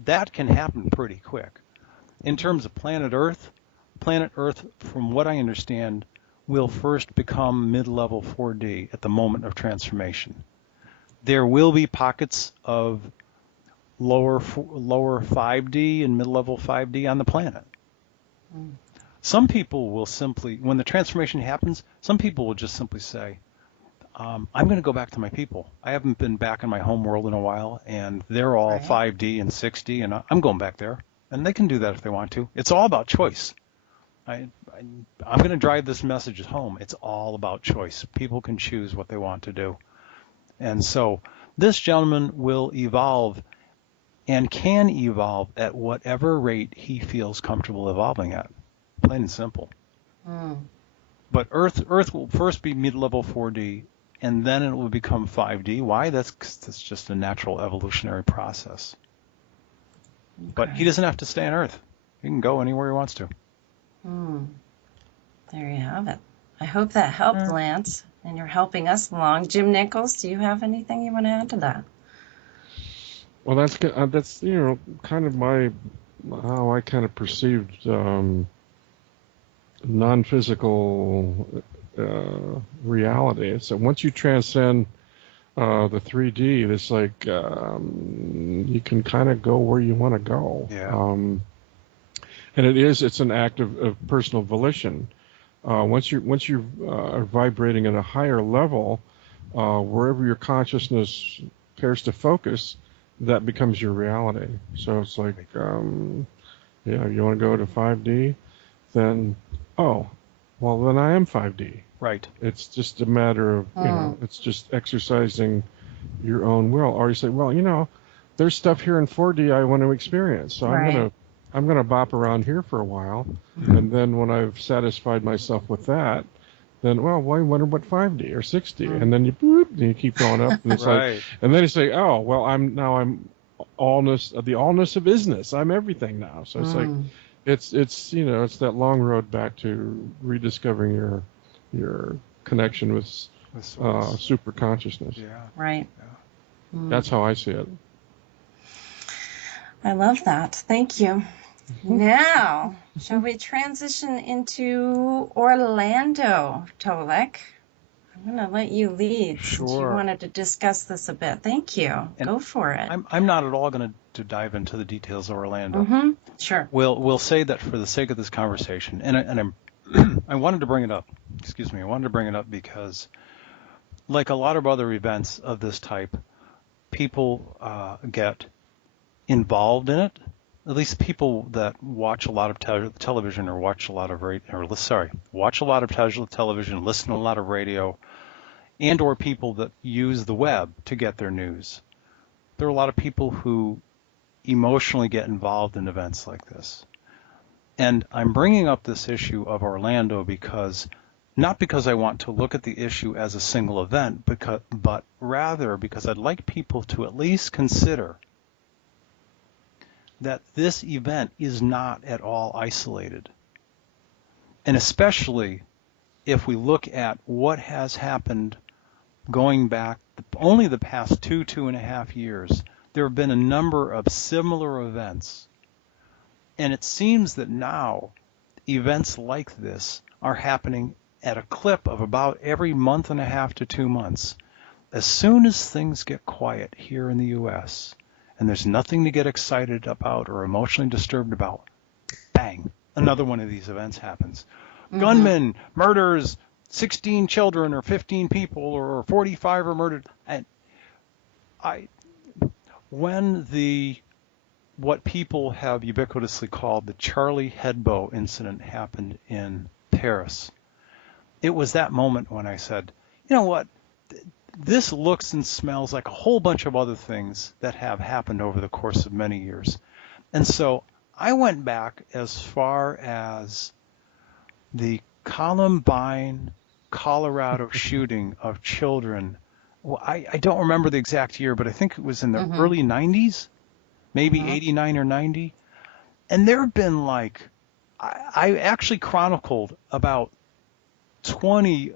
that can happen pretty quick. In terms of planet Earth, from what I understand, will first become mid-level 4D at the moment of transformation. There will be pockets of lower 5D and mid-level 5D on the planet. Some people will simply, when the transformation happens, some people will just simply say, I'm going to go back to my people. I haven't been back in my home world in a while, and they're all 5D and 6D, and I'm going back there. And they can do that if they want to. It's all about choice. I'm going to drive this message home. It's all about choice. People can choose what they want to do. And so this gentleman will evolve and can evolve at whatever rate he feels comfortable evolving at. Plain and simple. But Earth will first be mid-level 4D, and then it will become 5D. Why? That's just a natural evolutionary process. Okay. But he doesn't have to stay on Earth. He can go anywhere he wants to. There you have it. I hope that helped, Lance, and you're helping us along. Jim Nichols, do you have anything you want to add to that? Well, that's kind of how I kind of perceived non-physical reality. So once you transcend the 3D, it's like you can kind of go where you want to go. Yeah. And it's an act of personal volition. Once you are vibrating at a higher level, wherever your consciousness cares to focus, that becomes your reality. So it's like, you want to go to 5D, then then I am 5D. Right. It's just a matter of it's just exercising your own will. Or you say, well, there's stuff here in 4D I want to experience, so I'm gonna bop around here for a while, and then when I've satisfied myself with that, then why wonder what 5D or 6D, and then you keep going up, and it's like, and then you say, I'm the allness of isness. I'm everything now. So it's like, it's that long road back to rediscovering your connection with super consciousness. Yeah. Right. Yeah. That's how I see it. I love that. Thank you. Now, shall we transition into Orlando, Tolec? I'm going to let you lead since you wanted to discuss this a bit. Thank you. And go for it. I'm not at all going to dive into the details of Orlando. Sure. We'll say that for the sake of this conversation, and I wanted to bring it up. Excuse me. I wanted to bring it up because, like a lot of other events of this type, people get involved in it. At least people that watch a lot of television or watch a lot of watch a lot of television, listen to a lot of radio, and or people that use the web to get their news. There are a lot of people who emotionally get involved in events like this. And I'm bringing up this issue of Orlando not because I want to look at the issue as a single event, but rather because I'd like people to at least consider that this event is not at all isolated. And especially if we look at what has happened going back only the past 2.5 years, there have been a number of similar events. And it seems that now events like this are happening at a clip of about every 1.5 to 2 months. As soon as things get quiet here in the U.S., and there's nothing to get excited about or emotionally disturbed about, bang, another one of these events happens. Gunmen, murders, 16 children or 15 people or 45 are murdered. And what people have ubiquitously called the Charlie Hebdo incident happened in Paris, it was that moment when I said, you know what? This looks and smells like a whole bunch of other things that have happened over the course of many years. And so I went back as far as the Columbine, Colorado shooting of children. Well, I don't remember the exact year, but I think it was in the early 90s, maybe 89 or 90. And there have been I actually chronicled about 20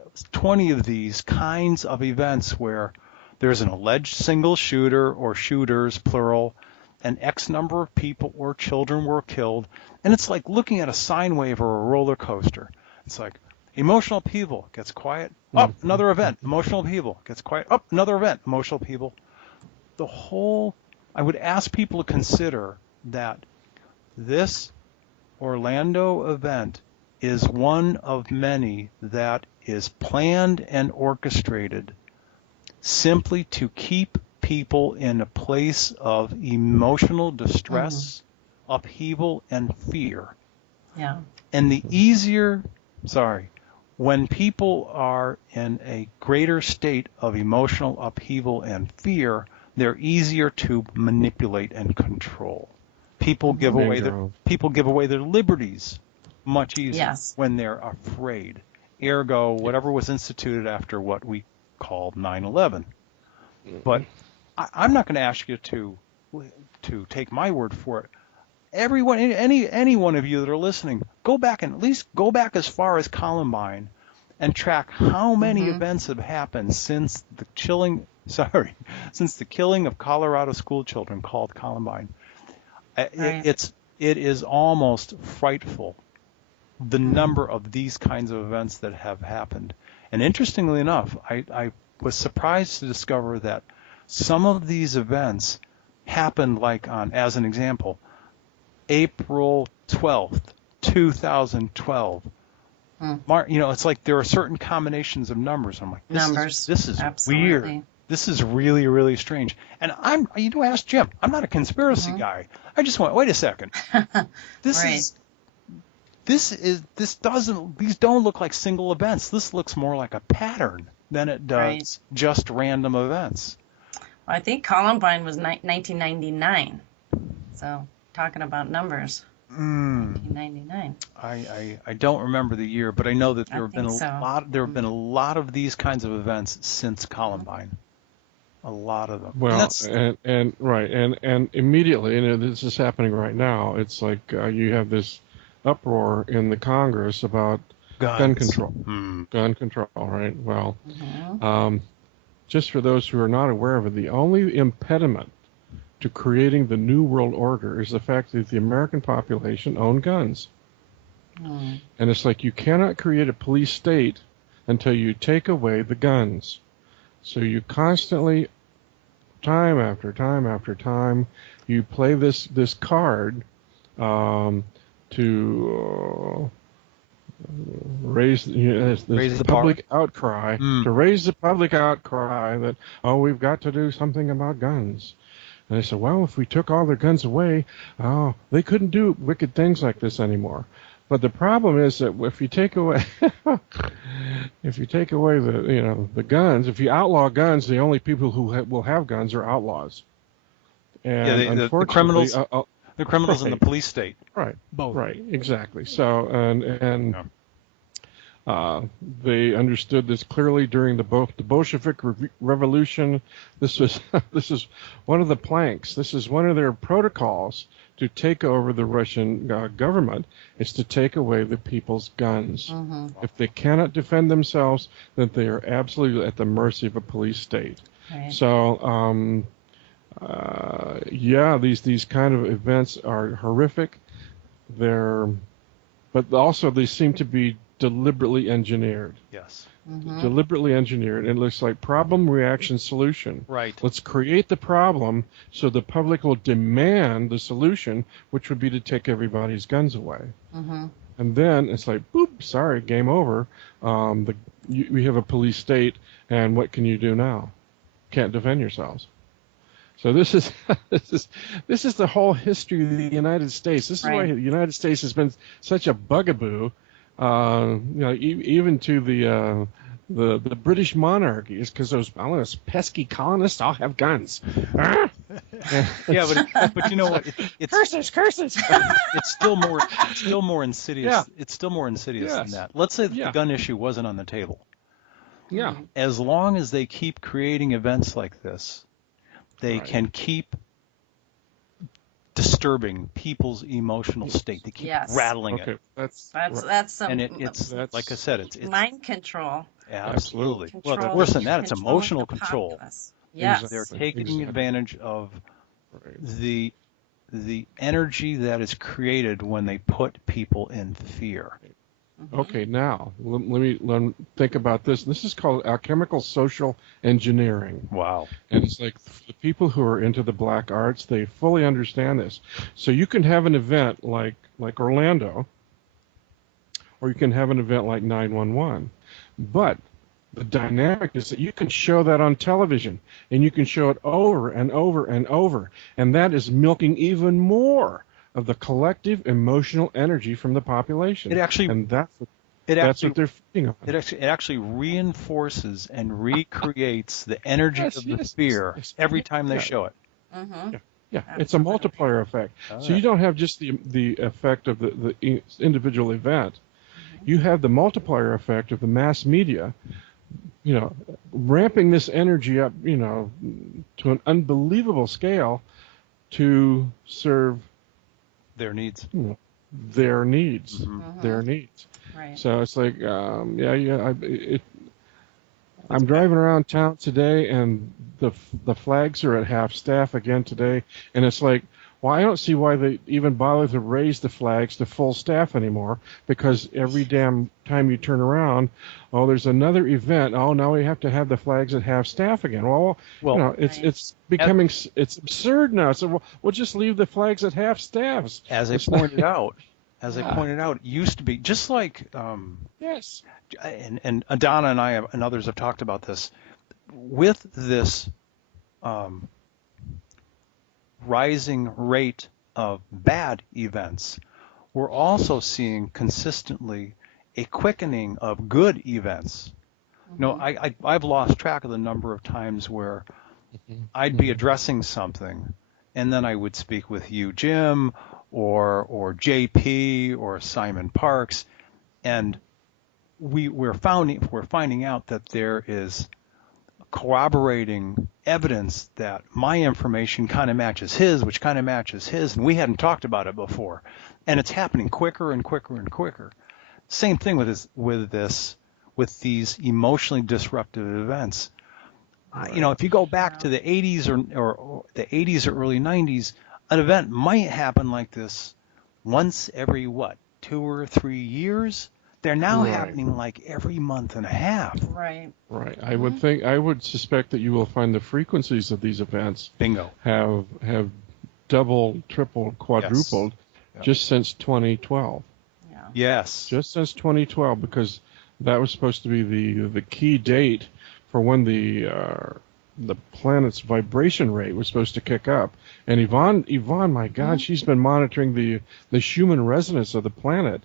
of these kinds of events where there's an alleged single shooter or shooters, plural, and X number of people or children were killed. And it's like looking at a sine wave or a roller coaster. It's like emotional upheaval gets quiet, up, another event, emotional upheaval gets quiet, up, another event, emotional upheaval. I would ask people to consider that this Orlando event is one of many that is planned and orchestrated simply to keep people in a place of emotional distress, upheaval, and fear. Yeah. And when people are in a greater state of emotional upheaval and fear, they're easier to manipulate and control. People give away their liberties much easier when they're afraid. Ergo, whatever was instituted after what we called 9/11. But I'm not going to ask you to take my word for it. Everyone, any one of you that are listening, go back and at least go back as far as Columbine and track how many events have happened since the killing of Colorado school children called Columbine. It is almost frightful, the number of these kinds of events that have happened. And interestingly enough, I was surprised to discover that some of these events happened like on, as an example, April 12th, 2012. It's like there are certain combinations of numbers. I'm like, this is weird. This is really, really strange. And ask Jim. I'm not a conspiracy guy. I just went, wait a second. These don't look like single events. This looks more like a pattern than it does just random events. Well, I think Columbine was 1999. So talking about numbers. 1999. I don't remember the year, but I know that there have been a lot of these kinds of events since Columbine. A lot of them. Well, and immediately, and this is happening right now. It's like you have this uproar in the Congress about gun control. Gun control, right? Well, just for those who are not aware of it, the only impediment to creating the New World Order is the fact that the American population own guns. And it's like you cannot create a police state until you take away the guns. So you constantly, time after time after time, you play this card to raise the public outcry, to raise the public outcry that, we've got to do something about guns. And they said, well, if we took all their guns away, they couldn't do wicked things like this anymore. But the problem is that if you take away the guns, if you outlaw guns, the only people who will have guns are outlaws. And the criminals, the criminals in the police state. Right. Both. Right. Exactly. So they understood this clearly during the Bolshevik Revolution. This is one of the planks. This is one of their protocols to take over the Russian government. Is to take away the people's guns. If they cannot defend themselves, then they are absolutely at the mercy of a police state. Right. So, these kind of events are horrific. But also they seem to be deliberately engineered. Yes. Deliberately engineered. It looks like problem, reaction, solution. Right. Let's create the problem so the public will demand the solution, which would be to take everybody's guns away. And then it's like, boop, sorry, game over. We have a police state, and what can you do now? Can't defend yourselves. So this is the whole history of the United States. This is why the United States has been such a bugaboo. Even to the British monarchy, is because those pesky colonists all have guns. but you know what? It's curses. It's still more insidious. Yeah. It's still more insidious than that. Let's say that the gun issue wasn't on the table. Yeah. As long as they keep creating events like this, they can keep disturbing people's emotional state. They keep rattling it. That's some, and it's like I said, it's mind control. Absolutely. Well, worse than that, it's emotional control. Yes. They're taking advantage of the energy that is created when they put people in fear. Okay, now let me think about this. This is called alchemical social engineering. Wow. And it's like the people who are into the black arts, they fully understand this. So you can have an event like Orlando, or you can have an event like 9/11. But the dynamic is that you can show that on television, and you can show it over and over and over, and that is milking even more of the collective emotional energy from the population. It actually, and That's what they're feeding on. It actually reinforces and recreates the energy of the fear every time they show it. Mm-hmm. Yeah, it's a multiplier effect. So you don't have just the effect of the individual event. You have the multiplier effect of the mass media, ramping this energy up, to an unbelievable scale to serve their needs. Their needs. Right. So it's like, I'm driving around town today, and the flags are at half staff again today, and it's like, well, I don't see why they even bother to raise the flags to full staff anymore, because every damn time you turn around, there's another event. Now we have to have the flags at half staff again. Well, it's becoming it's absurd now. So we'll just leave the flags at half staffs. As I pointed out, it used to be just like yes. And Donna and I and others have talked about this. With this rising rate of bad events, we're also seeing consistently a quickening of good events. I've lost track of the number of times where I'd be addressing something, and then I would speak with you, Jim, or JP, or Simon Parks, and we're finding out that there is corroborating evidence that my information kind of matches his, which kind of matches his, and we hadn't talked about it before, and it's happening quicker and quicker and quicker. Same thing with these emotionally disruptive events. If you go back to the 80s or the 80s or early 90s, an event might happen like this once every 2 or 3 years. They're now happening like every month and a half. Right. Right. I would suspect that you will find the frequencies of these events have doubled, tripled, quadrupled just since 2012. Yeah. Yes. Just since 2012, because that was supposed to be the key date for when the planet's vibration rate was supposed to kick up. And Yvonne, my God, she's been monitoring the Schumann resonance of the planet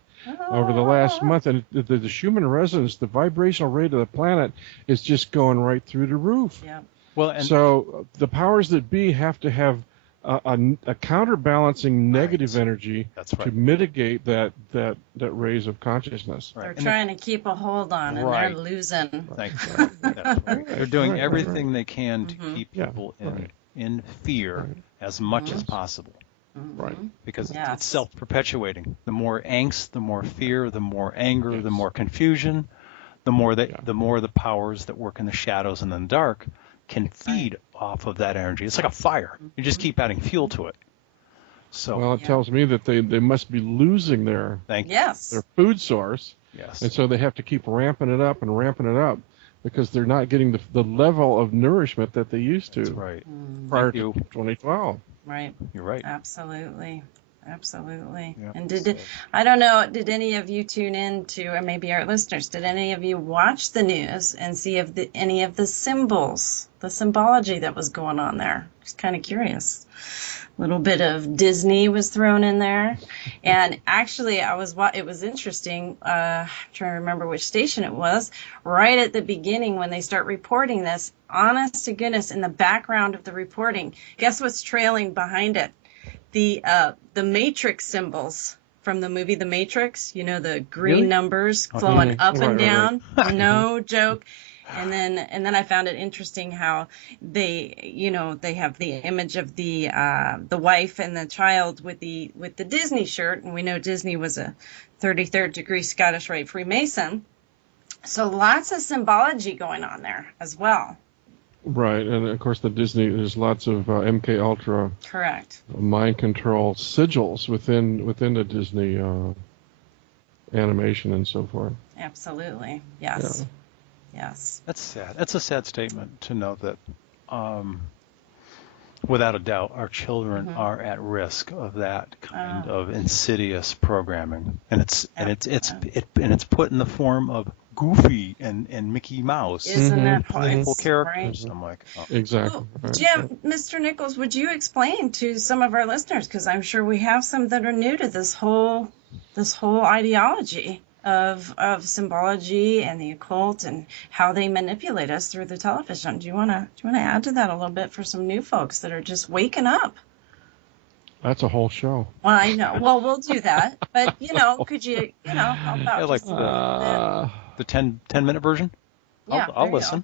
over the last month, and the Schumann resonance, the vibrational rate of the planet, is just going right through the roof. Yeah. Well, so the powers that be have to have a counterbalancing negative energy to mitigate that raise of consciousness. They're trying to keep a hold on, and they're losing. Thanks. They're doing everything they can to keep people in fear as much as possible. Right. Because it's self-perpetuating. The more angst, the more fear, the more anger, the more confusion, the more the powers that work in the shadows and in the dark can feed off of that energy. It's like a fire. You just keep adding fuel to it. So it tells me that they must be losing their food source. Yes. And so they have to keep ramping it up because they're not getting the level of nourishment that they used to. That's right. Prior to 2012. Right. You're right. Absolutely. Yeah. And I don't know, did any of you tune in to, or maybe our listeners, did any of you watch the news and see any of the symbols, the symbology that was going on there? Just kind of curious. A little bit of Disney was thrown in there. And actually, it was interesting. I'm trying to remember which station it was. Right at the beginning when they start reporting this, honest to goodness, in the background of the reporting, guess what's trailing behind it? The Matrix symbols from the movie The Matrix. The green numbers flowing up and down. Right. No joke. And then I found it interesting how they have the image of the wife and the child with the Disney shirt, and we know Disney was a 33rd degree Scottish Rite Freemason. So lots of symbology going on there as well. Right, and of course there's lots of MK Ultra mind control sigils within the Disney animation and so forth. Absolutely, yes. Yeah. Yes. That's sad. That's a sad statement to know that, without a doubt, our children are at risk of that kind of insidious programming, and it's put in the form of Goofy and Mickey Mouse. Isn't that playful characters? Right? I'm like, exactly. Jim, Mr. Nichols, would you explain to some of our listeners, because I'm sure we have some that are new to this whole ideology of symbology and the occult and how they manipulate us through the television. Do you want to add to that a little bit for some new folks that are just waking up? That's a whole show. Well, I know. Well, we'll do that. But, could you, help out Yeah, like just a little bit? the 10-minute version? Yeah, I'll listen.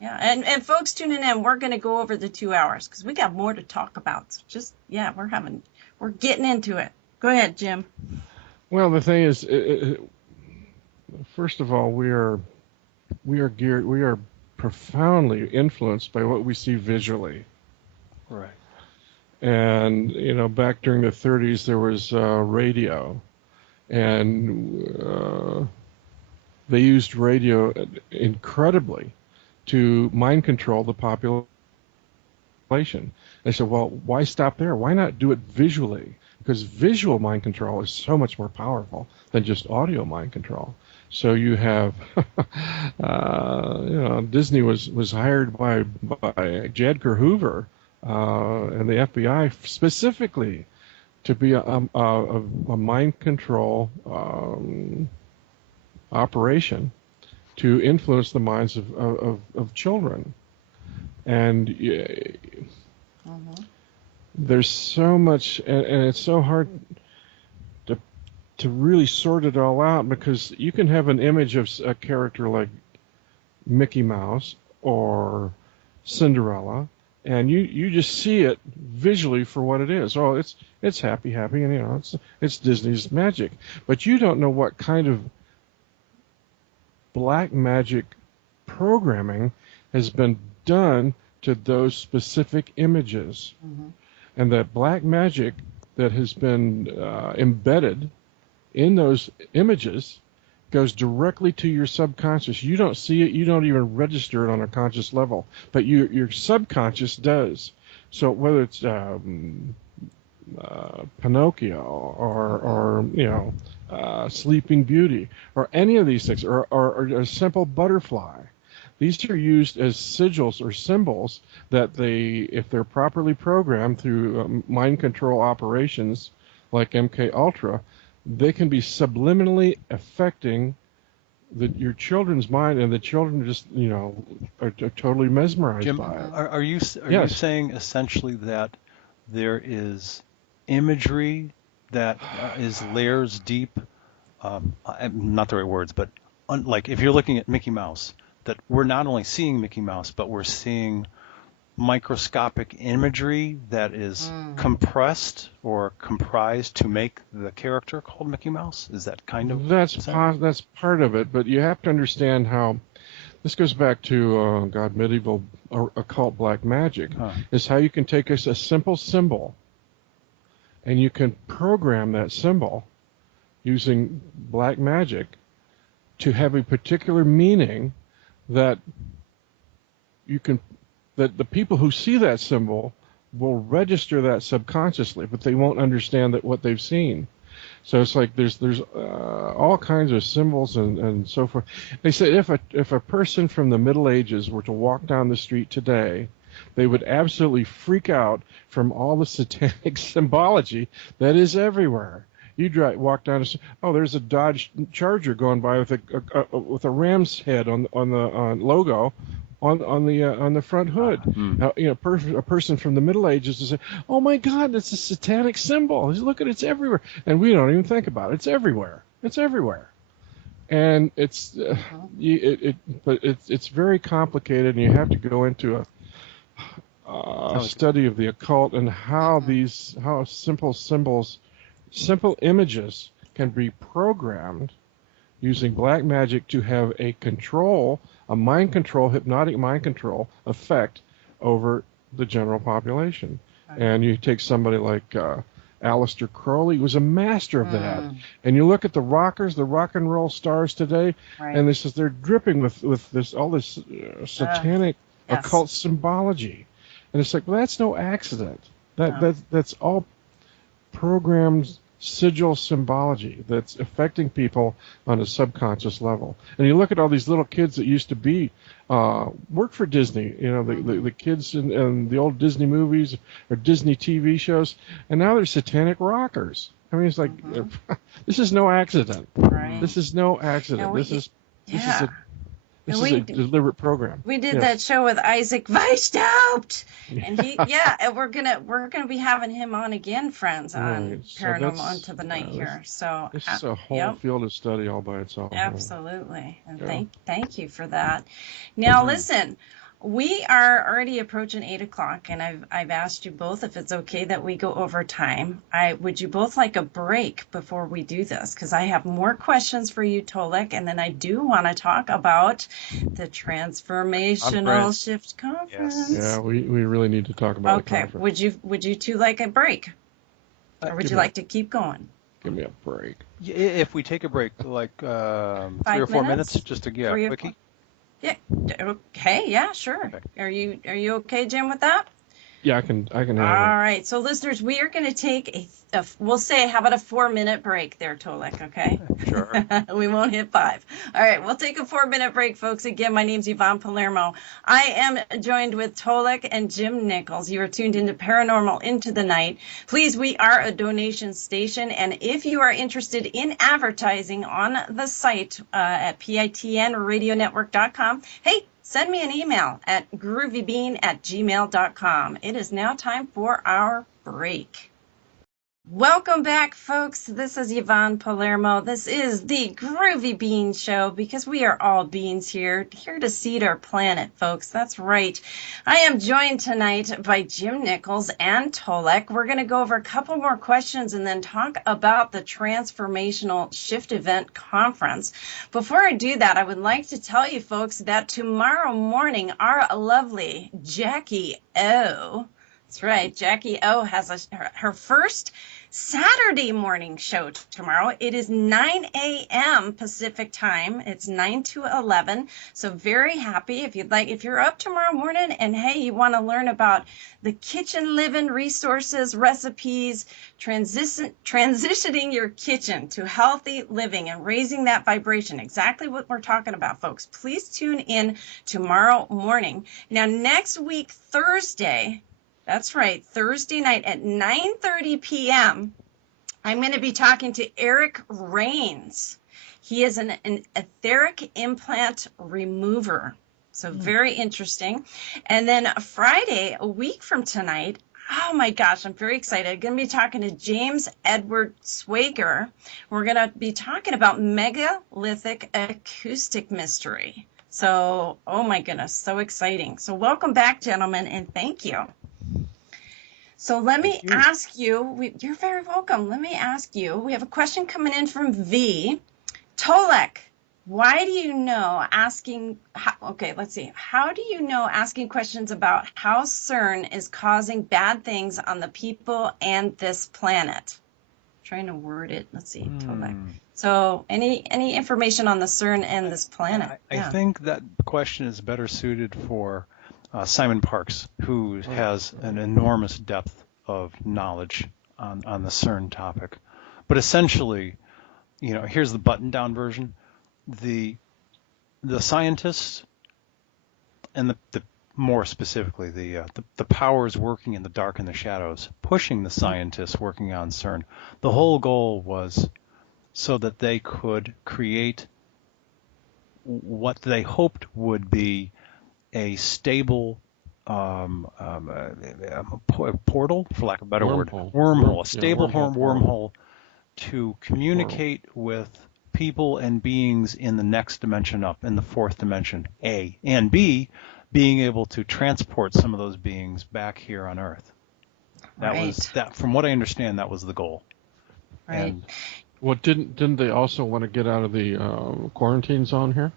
Yeah, and folks tuning in, we're going to go over the 2 hours because we got more to talk about. So just, we're getting into it. Go ahead, Jim. Well, the thing is, first of all, we are profoundly influenced by what we see visually. Right. And, back during the 30s, there was radio, and they used radio incredibly to mind control the population. They said, well, why stop there? Why not do it visually? Because visual mind control is so much more powerful than just audio mind control. So you have, Disney was hired by J. Edgar Hoover and the FBI specifically to be a mind control operation to influence the minds of children. And there's so much, and it's so hard to really sort it all out, because you can have an image of a character like Mickey Mouse or Cinderella, and you just see it visually for what it is. Oh, it's happy, and it's Disney's magic, but you don't know what kind of black magic programming has been done to those specific images. And that black magic that has been embedded in those images goes directly to your subconscious. You don't see it, you don't even register it on a conscious level, but your subconscious does. So whether it's Pinocchio or Sleeping Beauty or any of these things, or a simple butterfly, these are used as sigils or symbols that if they're properly programmed through mind control operations like MK Ultra, they can be subliminally affecting your children's mind, and the children just are totally mesmerized Jim, by it. Are you Yes. saying essentially that there is imagery that is layers deep? Not the right words, but like if you're looking at Mickey Mouse, that we're not only seeing Mickey Mouse, but we're seeing microscopic imagery that is compressed or comprised to make the character called Mickey Mouse? Is that kind of... That's part of it, but you have to understand how this goes back to medieval occult black magic. Is how you can take a simple symbol and you can program that symbol using black magic to have a particular meaning that that the people who see that symbol will register that subconsciously, but they won't understand what they've seen. So it's like there's all kinds of symbols and so forth. They say if a person from the Middle Ages were to walk down the street today, they would absolutely freak out from all the satanic symbology that is everywhere. You walk down and say, oh, there's a Dodge Charger going by with a ram's head on the logo on the front hood. Now, a person from the Middle Ages will say, oh my God, that's a satanic symbol. Look at it, it's everywhere, and we don't even think about it. It's everywhere. It's everywhere, and it's but it's very complicated, and you have to go into a study of the occult and how simple symbols. Simple images can be programmed using black magic to have a mind control, hypnotic mind control effect over the general population. Okay. And you take somebody like Aleister Crowley, who was a master of that. And you look at the rockers, the rock and roll stars today, and they're dripping with all this satanic occult symbology. And it's like, well, that's no accident. That's all programmed sigil symbology that's affecting people on a subconscious level. And you look at all these little kids that used to work for Disney, the kids in the old Disney movies or Disney TV shows, and now they're satanic rockers. I mean, it's like this is no accident. Right. This is no accident. Now This is yeah. this is a deliberate program. We did Yes. that show with Isaac Weishaupt, and and we're gonna be having him on again, friends, on Right. So Paranormal Into the Night here. So this is a whole field of study all by itself. absolutely, and Yeah. thank you for that. Now listen, we are already approaching 8 o'clock, and I've asked you both if it's okay that we go over time. Would you both like a break before we do this? Because I have more questions for you, Tolec, and then I do want to talk about the Transformational Shift Conference. Yes. Yeah, we really need to talk about the Okay. conference. Would you two like a break, or would you like to keep going? Give me a break. If we take a break, like 3 or 4 minutes, just to get a quickie. Yeah. Okay. Yeah. Sure. Okay. Are you okay, Jim, with that? Yeah, I can handle it. All right. So, listeners, we are going to take we'll say, how about a 4-minute break there, Tolec, okay? Sure. We won't hit 5. All right. We'll take a 4-minute break, folks. Again, my name's Yvonne Palermo. I am joined with Tolec and Jim Nichols. You are tuned into Paranormal Into the Night. Please, we are a donation station, and if you are interested in advertising on the site at pitnradionetwork.com, hey, send me an email at groovybean@gmail.com. It is now time for our break. Welcome back, folks. This is Yvonne Palermo. This is the Groovy Bean Show, because we are all beans here to seed our planet, folks. That's right. I am joined tonight by Jim Nichols and Tolec. We're going to go over a couple more questions and then talk about the Transformational Shift Event Conference. Before I do that, I would like to tell you, folks, that tomorrow morning, our lovely Jackie O, that's right, Jackie O has her first Saturday morning show tomorrow. It is 9 a.m. Pacific time. It's 9 to 11. So very happy if you're up tomorrow morning and hey, you want to learn about the kitchen living resources, recipes, transitioning your kitchen to healthy living and raising that vibration. Exactly what we're talking about, folks. Please tune in tomorrow morning. Now, next week, Thursday, that's right, Thursday night at 9:30 p.m., I'm going to be talking to Eric Rains. He is an etheric implant remover. So very interesting. And then Friday, a week from tonight, oh my gosh, I'm very excited. I'm going to be talking to James Edward Swager. We're going to be talking about megalithic acoustic mystery. So, oh my goodness, so exciting. So welcome back, gentlemen, and thank you. So let me ask you, you're very welcome. Let me ask you, we have a question coming in from V. Tolec, why do you know asking questions about how CERN is causing bad things on the people and this planet? I'm trying to word it. Let's see, Tolec. So any information on the CERN and this planet? I think that question is better suited for Simon Parks, who has an enormous depth of knowledge on the CERN topic. But essentially, here's the button-down version. The scientists and the more specifically the powers working in the dark and the shadows, pushing the scientists working on CERN. The whole goal was so that they could create what they hoped would be a stable portal, for lack of a better word, wormhole, a stable wormhole to communicate with people and beings in the next dimension up, in the fourth dimension, A, and B, being able to transport some of those beings back here on Earth. That was that. From what I understand, that was the goal. Right. And, didn't they also want to get out of the quarantine zone here?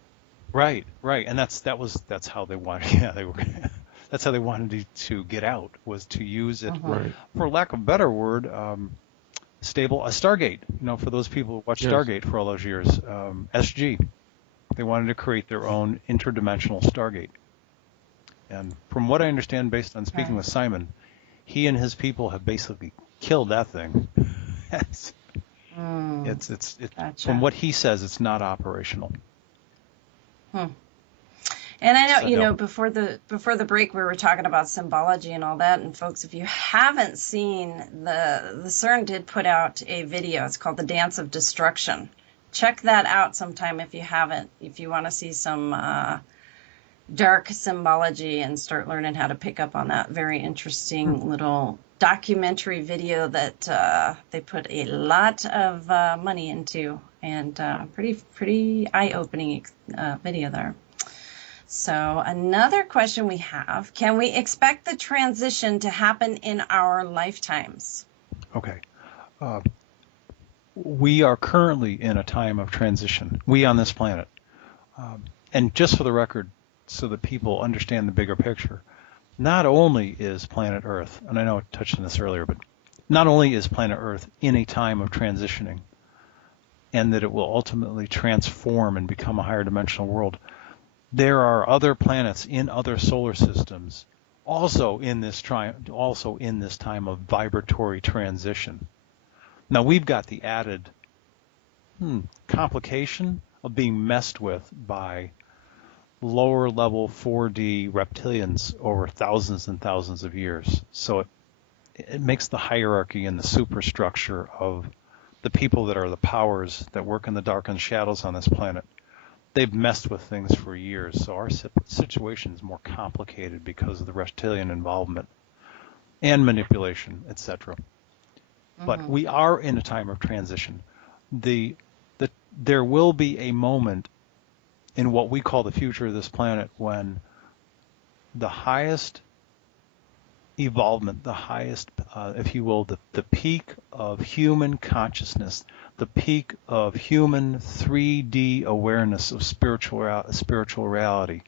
Right, and that's how they wanted. Yeah, that's how they wanted to get out, was to use it, for lack of a better word, a Stargate. For those people who watched Stargate for all those years, SG. They wanted to create their own interdimensional Stargate. And from what I understand, based on speaking with Simon, he and his people have basically killed that thing. It's gotcha. From what he says, it's not operational. And I know, before the break, we were talking about symbology and all that. And folks, if you haven't seen, the CERN did put out a video. It's called The Dance of Destruction. Check that out sometime if you haven't, if you want to see some dark symbology and start learning how to pick up on that. Very interesting little documentary video that they put a lot of money into, and pretty eye-opening video there. So another question we have, can we expect the transition to happen in our lifetimes? Okay. We are currently in a time of transition, we on this planet. And just for the record, so that people understand the bigger picture, not only is planet Earth, and I know I touched on this earlier, but not only is planet Earth in a time of transitioning, and that it will ultimately transform and become a higher dimensional world, there are other planets in other solar systems also in this time of vibratory transition. Now we've got the added complication of being messed with by lower level 4D reptilians over thousands and thousands of years. So it makes the hierarchy and the superstructure of the people that are the powers that work in the dark and shadows on this planet. They've messed with things for years, so our situation is more complicated because of the reptilian involvement and manipulation, etc. But we are in a time of transition. There will be a moment in what we call the future of this planet when the highest evolvement, the highest, if you will, the peak of human consciousness, the peak of human 3D awareness of spiritual reality,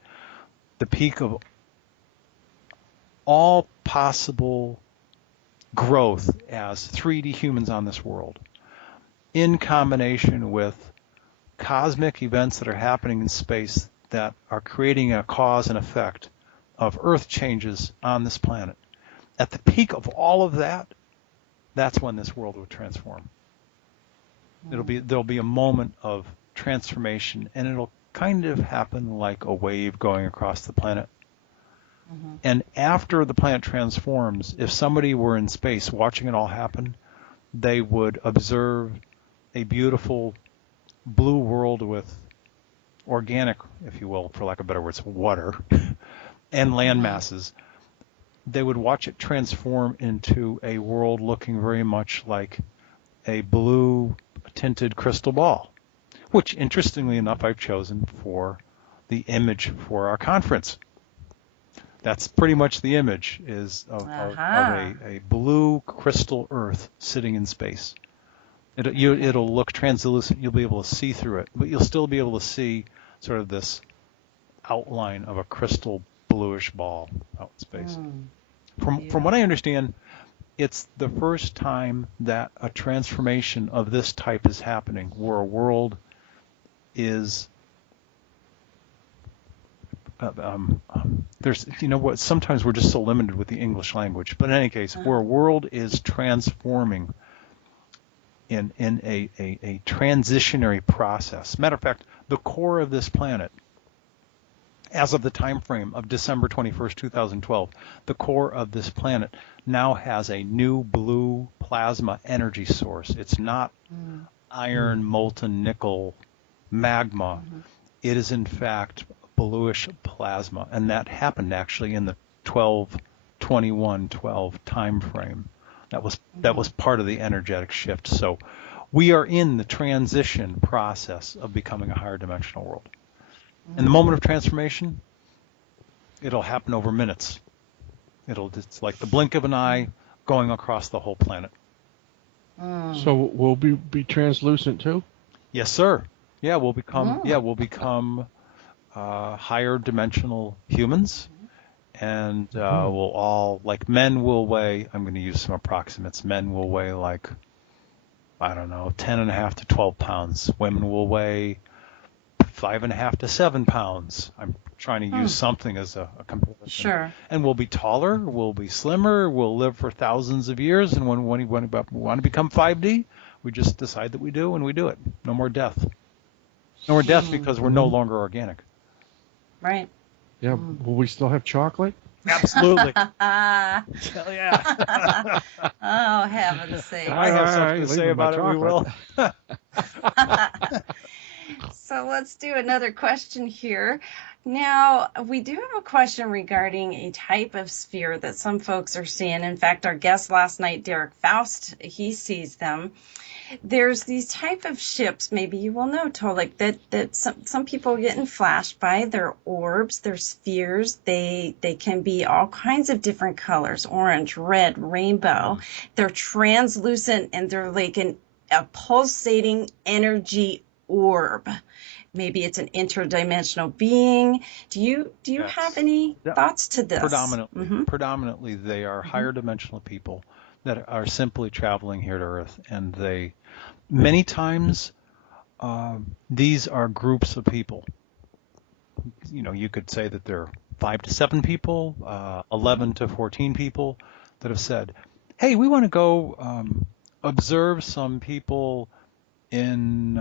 the peak of all possible growth as 3D humans on this world, in combination with cosmic events that are happening in space that are creating a cause and effect of Earth changes on this planet. At the peak of all of that, that's when this world will transform. There'll be a moment of transformation, and it'll kind of happen like a wave going across the planet. And after the planet transforms, if somebody were in space watching it all happen, they would observe a beautiful blue world with organic, if you will, for lack of better words, water and land masses. They would watch it transform into a world looking very much like a blue tinted crystal ball, which interestingly enough I've chosen for the image for our conference. That's pretty much the image is of a blue crystal Earth sitting in space. It'll look translucent. You'll be able to see through it, but you'll still be able to see sort of this outline of a crystal bluish ball out in space. From what I understand, it's the first time that a transformation of this type is happening, where a world is there's what, sometimes we're just so limited with the English language, but in any case, where a world is transforming in a transitionary process. Matter of fact, the core of this planet, as of the time frame of December 21st, 2012, the core of this planet now has a new blue plasma energy source. It's not iron, molten nickel, magma. It is in fact bluish plasma, and that happened actually in the 12/21/12 time frame. That was part of the energetic shift. So we are in the transition process of becoming a higher dimensional world. In the moment of transformation, it'll happen over minutes. It's like the blink of an eye going across the whole planet. So we'll be translucent too? Yes, sir. Yeah, we'll become higher dimensional humans, and we'll all, like, men will weigh, I'm going to use some approximates, men will weigh like, I don't know, 10.5 to 12 pounds. Women will weigh 5.5 to 7 pounds. I'm trying to use something as a comparison. Sure. And we'll be taller, we'll be slimmer, we'll live for thousands of years, and when we want to become 5D, we just decide that we do, and we do it. No more death. No more death because we're no longer organic. Right. Yeah. Will we still have chocolate? Absolutely. Hell yeah. Oh, heaven's sake. If I have something to say about it, we will. So let's do another question here. Now, we do have a question regarding a type of sphere that some folks are seeing. In fact, our guest last night, Derek Faust, he sees them. There's these type of ships, maybe you will know, Tolec, that some people getting flashed by. They're orbs, they're spheres. They can be all kinds of different colors, orange, red, rainbow. They're translucent, and they're like a pulsating energy orb. Maybe it's an interdimensional being. Do you Yes. have any thoughts to this? Predominantly, they are higher dimensional people that are simply traveling here to Earth, and they many times these are groups of people. You know, you could say that they're 5 to 7 people, 11 to 14 people that have said, "Hey, we want to go observe some people in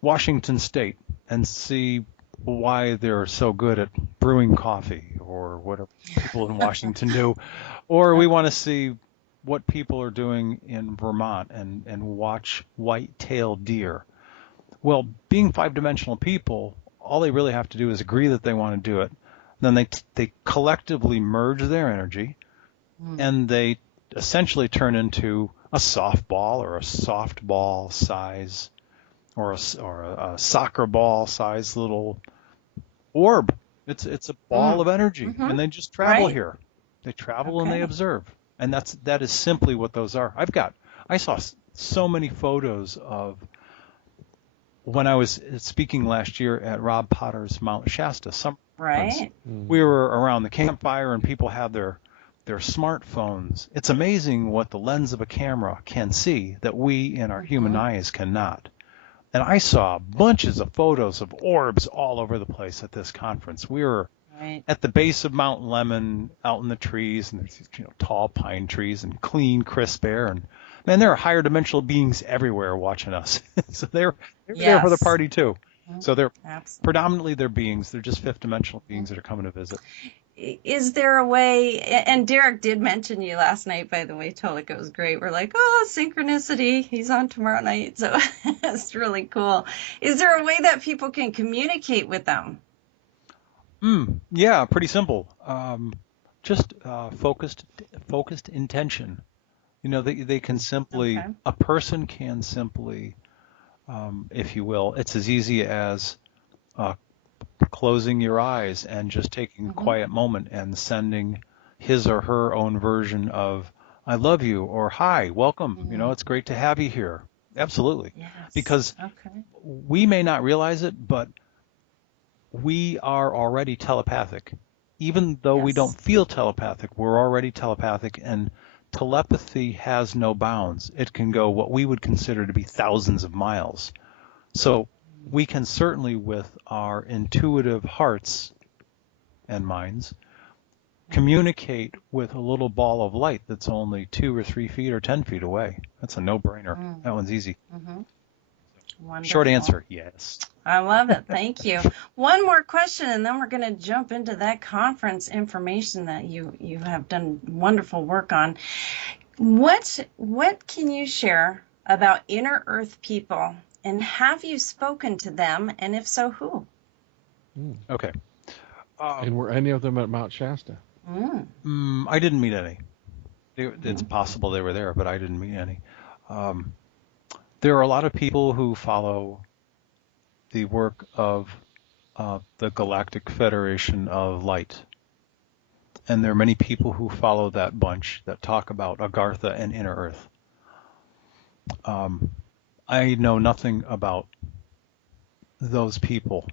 Washington State and see why they're so good at brewing coffee, or what people in Washington do, or we want to see what people are doing in Vermont and watch white-tailed deer." Well, being 5-dimensional people, all they really have to do is agree that they want to do it. Then they collectively merge their energy, and they essentially turn into a softball or a softball size or a soccer ball size little orb. It's a ball of energy, and they just travel here. They travel and they observe, and that is simply what those are. I saw so many photos of when I was speaking last year at Rob Potter's Mount Shasta summer conference. We were around the campfire and people had their smartphones. It's amazing what the lens of a camera can see that we in our human eyes cannot. And I saw bunches of photos of orbs all over the place at this conference. We were at the base of Mount Lemmon, out in the trees, and there's tall pine trees and clean, crisp air. And man, there are higher dimensional beings everywhere watching us. So they're there for the party too. So they're predominantly they're beings. They're just 5th dimensional beings that are coming to visit. Is there a way, and Derek did mention you last night, by the way, Tolec, it was great. We're like, oh, synchronicity, he's on tomorrow night. So it's really cool. Is there a way that people can communicate with them? Yeah, pretty simple. Just focused intention. They can simply, a person can simply, if you will, it's as easy as closing your eyes and just taking a quiet moment and sending his or her own version of "I love you" or "Hi, welcome. It's great to have you here." Absolutely. Yes. Because we may not realize it, but we are already telepathic. Even though we don't feel telepathic, we're already telepathic, and telepathy has no bounds. It can go what we would consider to be thousands of miles. So we can certainly, with our intuitive hearts and minds, communicate with a little ball of light that's only 2 or 3 feet or 10 feet away. That's a no-brainer. That one's easy. Wonderful. Short answer, yes. I love it. Thank you. One more question, and then we're going to jump into that conference information that you have done wonderful work on. What can you share about inner Earth people, and have you spoken to them, and if so, who? Okay. And were any of them at Mount Shasta? I didn't meet any. It's possible they were there, but I didn't meet any. There are a lot of people who follow the work of the Galactic Federation of Light. And there are many people who follow that bunch that talk about Agartha and Inner Earth. I know nothing about those people.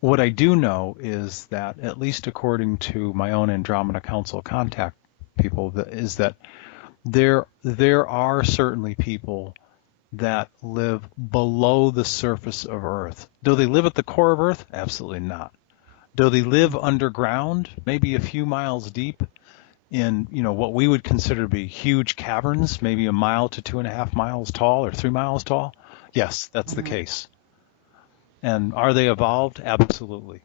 What I do know is that, at least according to my own Andromeda Council contact people, is that there are certainly people that live below the surface of Earth. Do they live at the core of Earth? Absolutely not. Do they live underground, maybe a few miles deep, in what we would consider to be huge caverns, maybe 1 mile to 2.5 miles tall or 3 miles tall? Yes, that's the case. And are they evolved? Absolutely.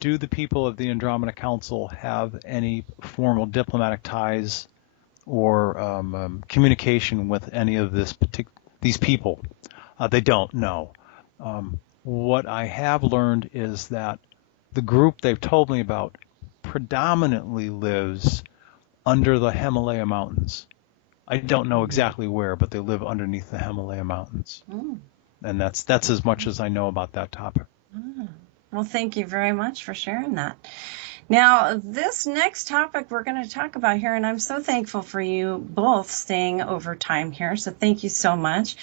do the people of the Andromeda Council have any formal diplomatic ties or communication with any of these people? They don't know. What I have learned is that the group they've told me about predominantly lives under the Himalaya Mountains. I don't know exactly where, but they live underneath the Himalaya Mountains. And that's as much as I know about that topic. Well, thank you very much for sharing that. Now, this next topic we're going to talk about here, and I'm so thankful for you both staying over time here, so thank you so much.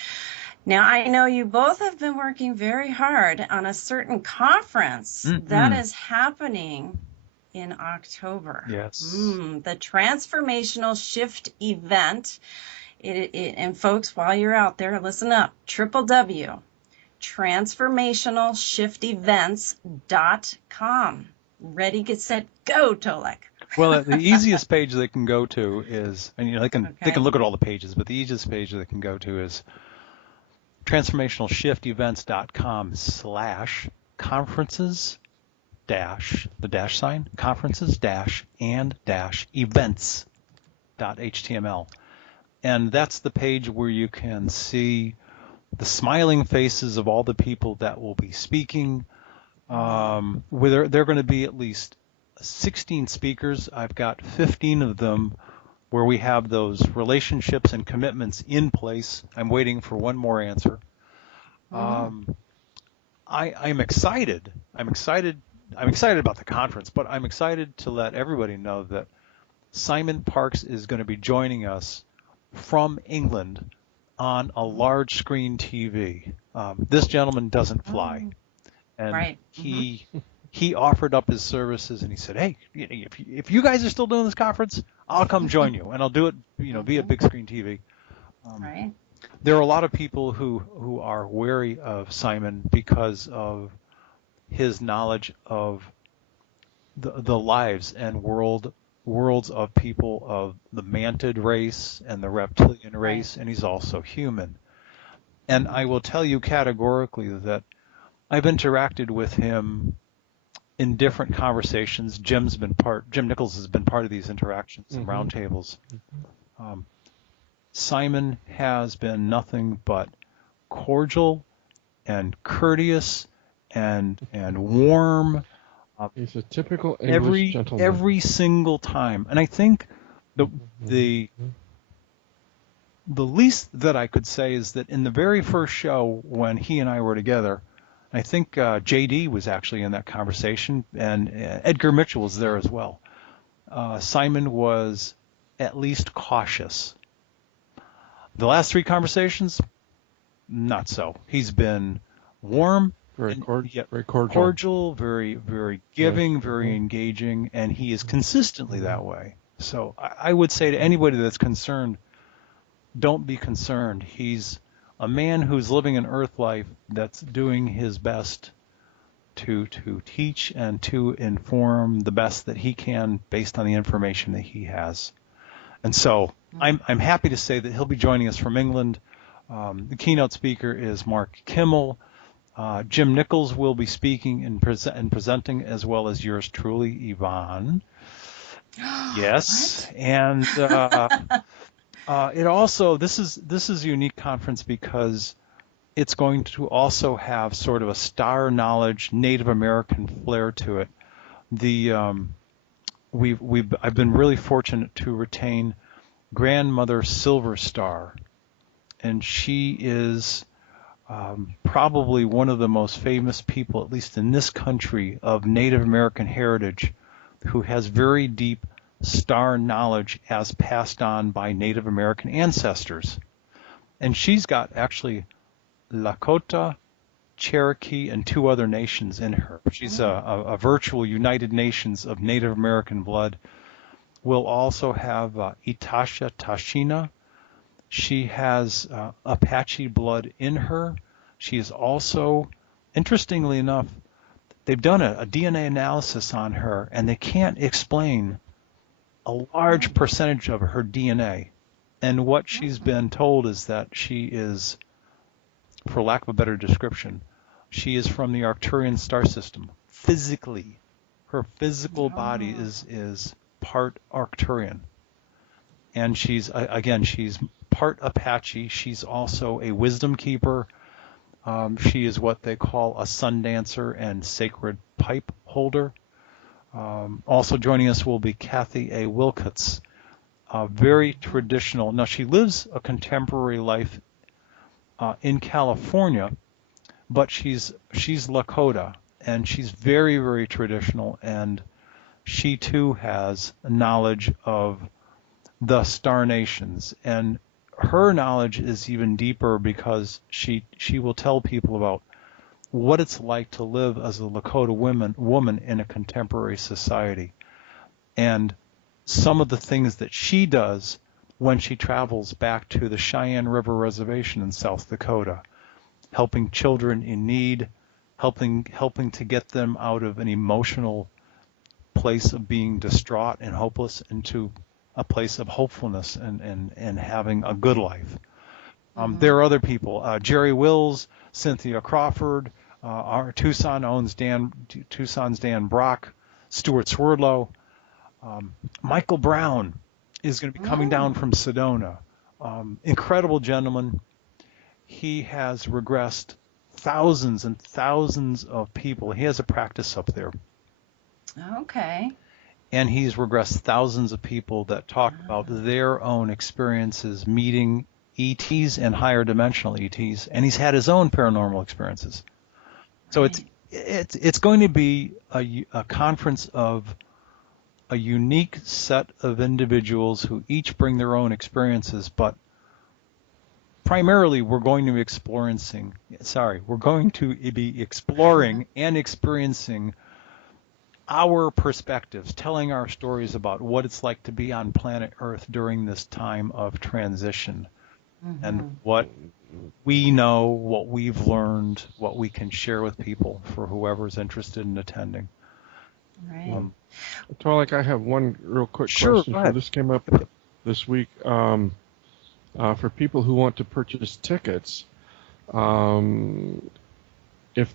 Now, I know you both have been working very hard on a certain conference that is happening in October. Yes. The Transformational Shift event. And folks, while you're out there, listen up. www.transformationalshiftevents.com. Ready, get set, go, Tolec. Well, the easiest page they can go to is, and they can look at all the pages, but the easiest page they can go to is transformationalshiftevents.com/conferences events.html. And that's the page where you can see the smiling faces of all the people that will be speaking. There are going to be at least 16 speakers. I've got 15 of them where we have those relationships and commitments in place. I'm waiting for one more answer. I'm excited. I'm excited about the conference, but I'm excited to let everybody know that Simon Parkes is going to be joining us from England on a large screen TV. This gentleman doesn't fly, and he offered up his services, and he said, "Hey, if you guys are still doing this conference, I'll come join you, and I'll do it, via big screen TV." There are a lot of people who are wary of Simon because of his knowledge of the lives and worlds of people of the mantid race and the reptilian race, and he's also human. And I will tell you categorically that I've interacted with him in different conversations. Jim Nichols has been part of these interactions and roundtables. Simon has been nothing but cordial and courteous and warm. He's a typical English gentleman. Every single time. And I think the least that I could say is that in the very first show when he and I were together, I think JD was actually in that conversation, and Edgar Mitchell was there as well. Simon was at least cautious. The last three conversations, not so. He's been warm, very cordial, very, very giving, very engaging, and he is consistently that way. So I would say to anybody that's concerned, don't be concerned. He's a man who's living an earth life that's doing his best to teach and to inform the best that he can based on the information that he has. And so I'm happy to say that he'll be joining us from England. The keynote speaker is Mark Kimmel. Jim Nichols will be speaking and presenting, as well as yours truly, Yvonne. Yes. And it also, this is a unique conference because it's going to also have sort of a star knowledge Native American flair to it. I've been really fortunate to retain Grandmother Silver Star, and she is probably one of the most famous people, at least in this country, of Native American heritage, who has very deep star knowledge as passed on by Native American ancestors. And she's got actually Lakota, Cherokee, and 2 other nations in her. She's a virtual United Nations of Native American blood. We'll also have Itasha Tashina. She has Apache blood in her. She is also, interestingly enough, they've done a DNA analysis on her, and they can't explain a large percentage of her DNA. And what she's been told is that she is, for lack of a better description, She is from the Arcturian star system. Physically, her physical body is part Arcturian. And she's part Apache. She's also a wisdom keeper. She is what they call a sun dancer and sacred pipe holder. Also joining us will be Kathy A. Wilcotts, very traditional. Now, she lives a contemporary life in California, but she's Lakota, and she's very, very traditional, and she too has knowledge of the star nations, and her knowledge is even deeper because she will tell people about what it's like to live as a Lakota woman in a contemporary society, and some of the things that she does when she travels back to the Cheyenne River Reservation in South Dakota, helping children in need, helping to get them out of an emotional place of being distraught and hopeless into a place of hopefulness and having a good life. There are other people, Jerry Wills, Cynthia Crawford, our Tucson's Dan Brock, Stuart Swerdlow. Michael Brown is going to be coming down from Sedona. Incredible gentleman. He has regressed thousands and thousands of people. He has a practice up there. Okay. And he's regressed thousands of people that talk about their own experiences meeting ETs and higher dimensional ETs, and he's had his own paranormal experiences. So it's going to be a conference of a unique set of individuals who each bring their own experiences, but primarily we're going to be exploring and experiencing our perspectives, telling our stories about what it's like to be on planet Earth during this time of transition, and what we know, what we've learned, what we can share with people for whoever's interested in attending. Right. Tolec, I have one real quick Sure, question. go ahead. This came up this week. For people who want to purchase tickets, if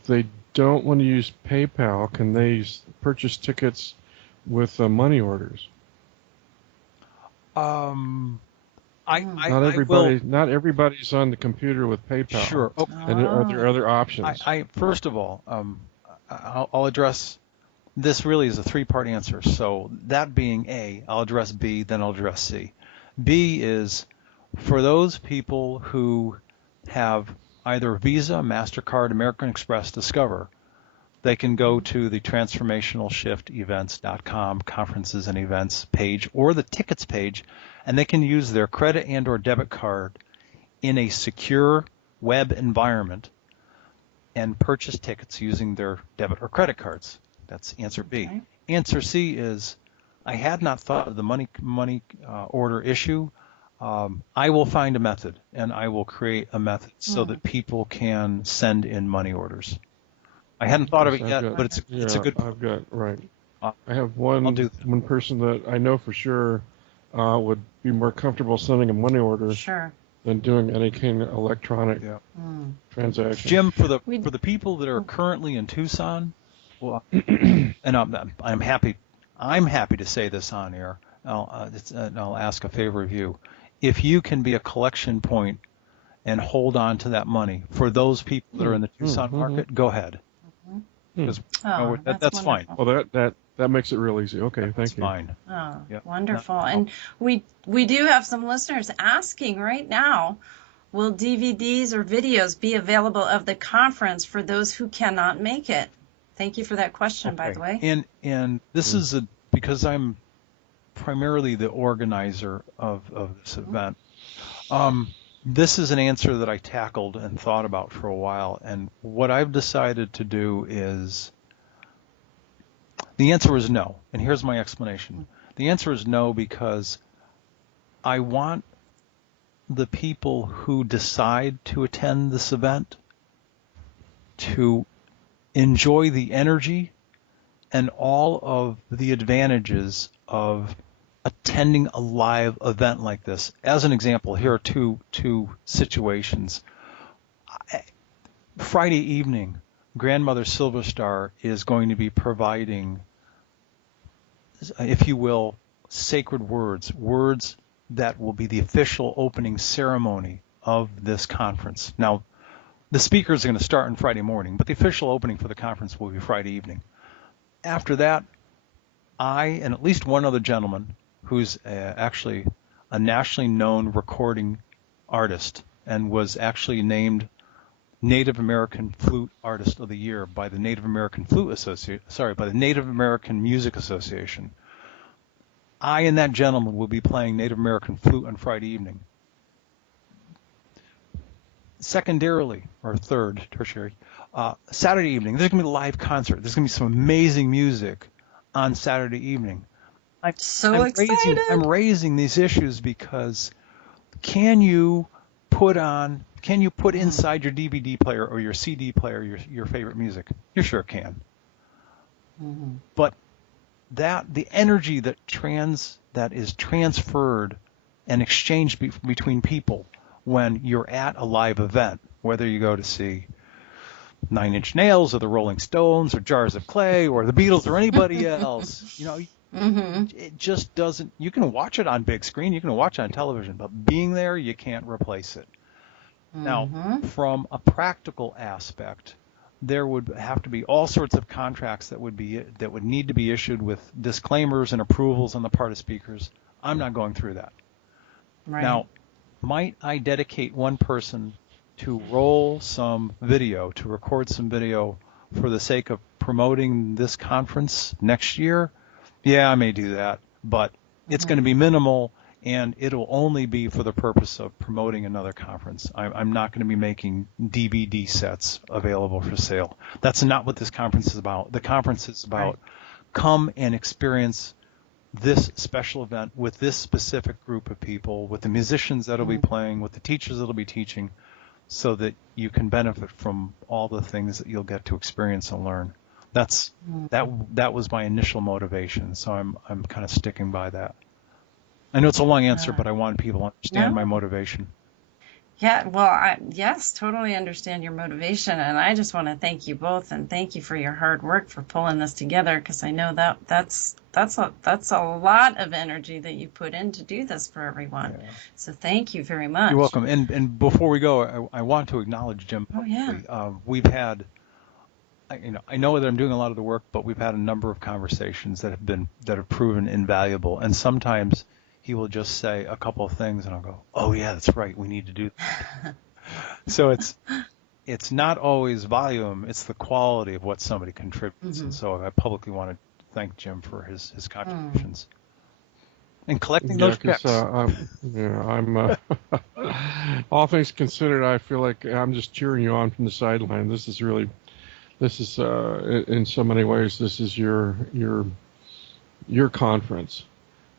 they don't want to use PayPal, can they purchase tickets with money orders? Not everybody's on the computer with PayPal. Sure. Okay. And are there other options? First of all, I'll address. This really is a three-part answer. So that being A, I'll address B, then I'll address C. B is for those people who have either Visa, MasterCard, American Express, Discover, they can go to the transformationalshiftevents.com conferences and events page or the tickets page, and they can use their credit and or debit card in a secure web environment and purchase tickets using their debit or credit cards. That's answer B. Okay. Answer C is, I had not thought of the money order issue. I will find a method, and I will create a method so that people can send in money orders. I hadn't thought of it yet, but it's a good. I've got right. I have one person that I know for sure would be more comfortable sending a money order than doing any kind of electronic transaction. Jim, for the people that are currently in Tucson, well, and I'm happy to say this on air. I'll ask a favor of you. If you can be a collection point and hold on to that money for those people that are in the Tucson market, go ahead. That's fine. Well, that makes it real easy. Okay, thank you. Fine. Oh, yep. Wonderful. And we do have some listeners asking right now, will DVDs or videos be available of the conference for those who cannot make it? Thank you for that question, by the way. And this is because I'm primarily the organizer of this event. This is an answer that I tackled and thought about for a while, and what I've decided to do is, the answer is no, and here's my explanation. The answer is no because I want the people who decide to attend this event to enjoy the energy and all of the advantages of attending a live event like this. As an example, here are two situations. Friday evening, Grandmother Silverstar is going to be providing, if you will, sacred words that will be the official opening ceremony of this conference. Now, the speakers are going to start on Friday morning, but the official opening for the conference will be Friday evening. After that, I and at least one other gentleman who's actually a nationally known recording artist and was actually named Native American Flute Artist of the Year by the Native American by the Native American Music Association. I and that gentleman will be playing Native American flute on Friday evening. Secondarily, or tertiary, Saturday evening, there's going to be a live concert. There's going to be some amazing music on Saturday evening. I'm excited. I'm raising these issues because can you put inside your DVD player or your CD player your favorite music? You sure can. Mm-hmm. But the energy that is transferred and exchanged between people when you're at a live event, whether you go to see Nine Inch Nails or the Rolling Stones or Jars of Clay or the Beatles or anybody else, it just doesn't. You can watch it on big screen, you can watch it on television, but being there, you can't replace it. Now, from a practical aspect, there would have to be all sorts of contracts that would need to be issued with disclaimers and approvals on the part of speakers. I'm not going through that. Right. Now, might I dedicate one person to roll some video, to record some video for the sake of promoting this conference next year? Yeah, I may do that, but it's going to be minimal, and it'll only be for the purpose of promoting another conference. I'm not going to be making DVD sets available for sale. That's not what this conference is about. The conference is about come and experience this special event with this specific group of people, with the musicians that'll be playing, with the teachers that'll be teaching, so that you can benefit from all the things that you'll get to experience and learn. That was my initial motivation, so I'm kind of sticking by that. I know it's a long answer, but I want people to understand my motivation. Yeah, well, yes, totally understand your motivation, and I just want to thank you both, and thank you for your hard work for pulling this together, because I know that's a lot of energy that you put in to do this for everyone. Yeah. So thank you very much. You're welcome. And before we go, I want to acknowledge Jim. Oh yeah. We've had, I know that I'm doing a lot of the work, but we've had a number of conversations that have proven invaluable, and sometimes he will just say a couple of things, and I'll go, "Oh yeah, that's right. We need to do that." So it's not always volume; it's the quality of what somebody contributes. And so I publicly want to thank Jim for his contributions and collecting those checks. I'm all things considered, I feel like I'm just cheering you on from the sideline. This is in so many ways, this is your conference.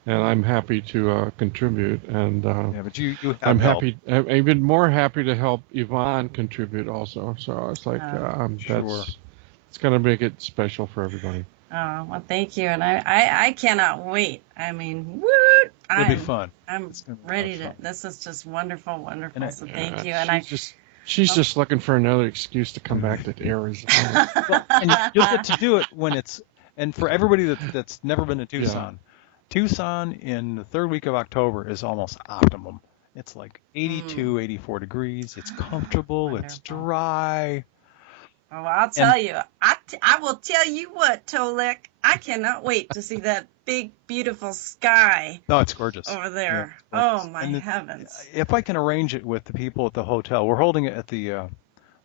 And I'm happy to contribute, and but you have I'm help. happy. I'm even more happy to help Yvonne contribute also. So it's like it's going to make it special for everybody. Oh well, thank you, and I cannot wait. I mean, woot! It'll be fun. I'm ready to. This is just wonderful. So thank you, She's just looking for another excuse to come back to Arizona. Well, and you'll get to do it when it's. And for everybody that's never been to Tucson. Yeah. Tucson in the third week of October is almost optimum. It's like 82, 84 degrees. It's comfortable. Wonderful. It's dry. Oh, I'll tell you. I will tell you what, Tolec. I cannot wait to see that big, beautiful sky. No, it's gorgeous. Over there. Yeah, oh, my heavens. If I can arrange it with the people at the hotel, we're holding it at the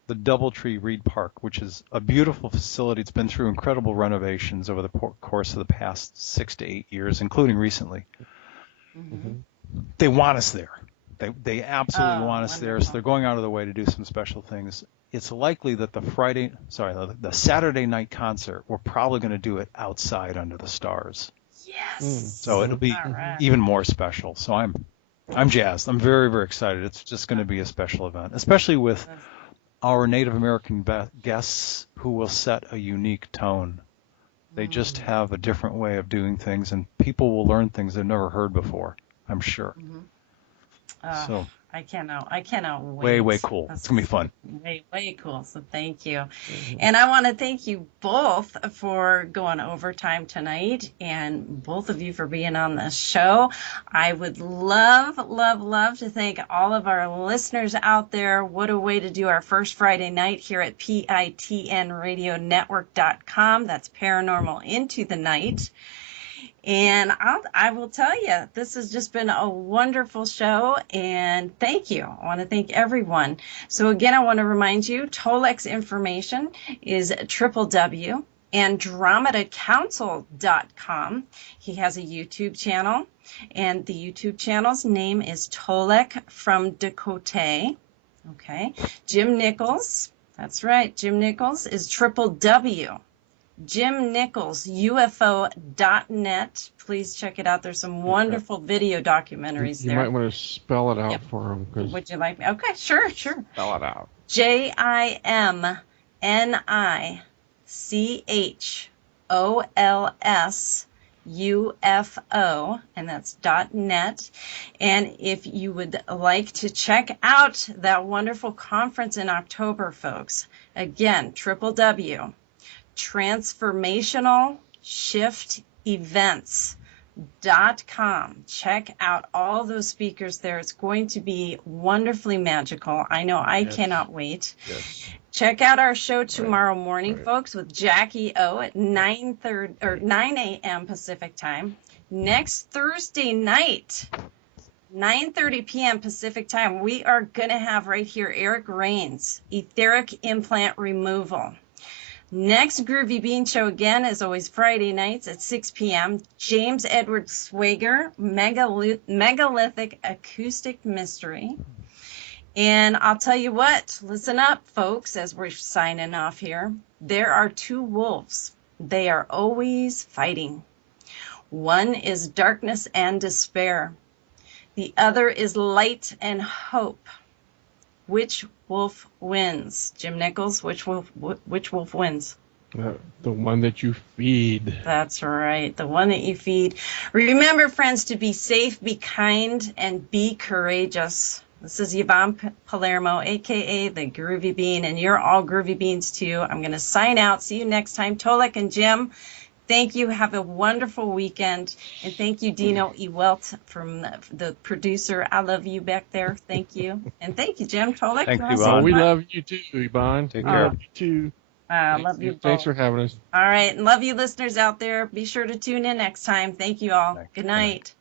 Doubletree Reed Park, which is a beautiful facility. It's been through incredible renovations over the course of the past 6 to 8 years, including recently. Mm-hmm. They want us there. They absolutely want us there, so they're going out of their way to do some special things. It's likely that the Saturday night concert, we're probably going to do it outside under the stars. Yes. So it'll be even more special. So I'm jazzed. I'm very, very excited. It's just going to be a special event, especially with our Native American guests who will set a unique tone. They just have a different way of doing things, and people will learn things they've never heard before, I'm sure. So I cannot wait. Way cool. It's going to be fun. Way cool. So thank you. And I want to thank you both for going overtime tonight and both of you for being on this show. I would love to thank all of our listeners out there. What a way to do our first Friday night here at pitnradionetwork.com. That's Paranormal Into the Night. And I will tell you, this has just been a wonderful show, and thank you. I want to thank everyone. So again, I want to remind you, Tolec's information is www.andromedacouncil.com. He has a YouTube channel, and the YouTube channel's name is Tolec from Dakota. Okay. Jim Nichols, that's right, Jim Nichols is www.JimNicholsUFO.net. Please check it out. There's some wonderful video documentaries there. You might want to spell it out for him. Would you like me? Okay, sure. Spell it out. JimNicholsUFO, and that's .net. And if you would like to check out that wonderful conference in October, folks, again, www.transformationalshiftevents.com. Check out all those speakers there. It's going to be wonderfully magical. I know I cannot wait. Yes. Check out our show tomorrow morning, folks, with Jackie O at 9 a.m. Pacific time. Next Thursday night, 9:30 p.m. Pacific time, we are going to have right here Eric Rains, etheric implant removal. Next Groovie Bean show, again, is always Friday nights at 6 p.m. James Edward Swager, Megalithic Acoustic Mystery. And I'll tell you what, listen up, folks, as we're signing off here. There are two wolves. They are always fighting. One is darkness and despair. The other is light and hope. Which wolf wins? Jim Nichols, which wolf wins? The one that you feed. That's right, the one that you feed. Remember, friends, to be safe, be kind, and be courageous. This is Yvonne Palermo, a.k.a. the Groovie Bean, and you're all Groovie Beans, too. I'm going to sign out. See you next time. Tolec and Jim, thank you. Have a wonderful weekend. And thank you, Dino Ewelt, from the producer. I love you back there. Thank you. And thank you, Jim. Tolec. Thank you, Oh, we love you, too, Yvonne. Take care. Love you, too. I love you both. Thanks for having us. All right. And love you, listeners out there. Be sure to tune in next time. Thank you all. Good night.